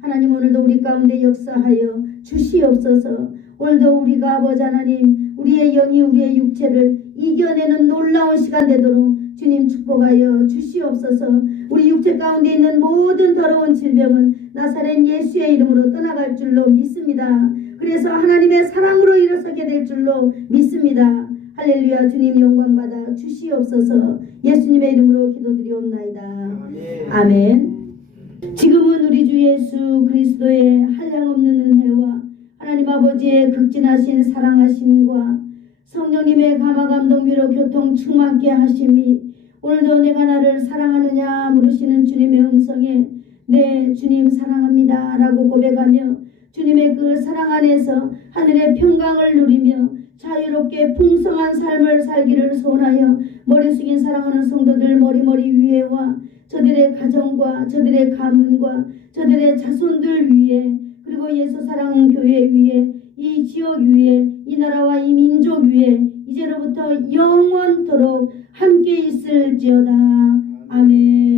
하나님 오늘도 우리 가운데 역사하여 주시옵소서. 오늘도 우리가 아버지 하나님 우리의 영이 우리의 육체를 이겨내는 놀라운 시간 되도록 주님 축복하여 주시옵소서. 우리 육체 가운데 있는 모든 더러운 질병은 나사렛 예수의 이름으로 떠나갈 줄로 믿습니다. 그래서 하나님의 사랑으로 일어서게 될 줄로 믿습니다. 할렐루야. 주님 영광받아 주시옵소서. 예수님의 이름으로 기도드리옵나이다. 아멘. 아멘. 지금은 우리 주 예수 그리스도의 한량없는 은혜와 하나님 아버지의 극진하신 사랑하심과 성령님의 감화감동 위로 교통 충만케 하심이 오늘도 내가 나를 사랑하느냐 물으시는 주님의 음성에 네 주님 사랑합니다 라고 고백하며 주님의 그 사랑 안에서 하늘의 평강을 누리며 자유롭게 풍성한 삶을 살기를 소원하여 머리 숙인 사랑하는 성도들 머리 위에와 저들의 가정과 저들의 가문과 저들의 자손들 위에 그리고 예수 사랑 교회 위에 이 지역 위에 이 나라와 이 민족 위에 이제로부터 영원토록 함께 있을지어다. 아멘.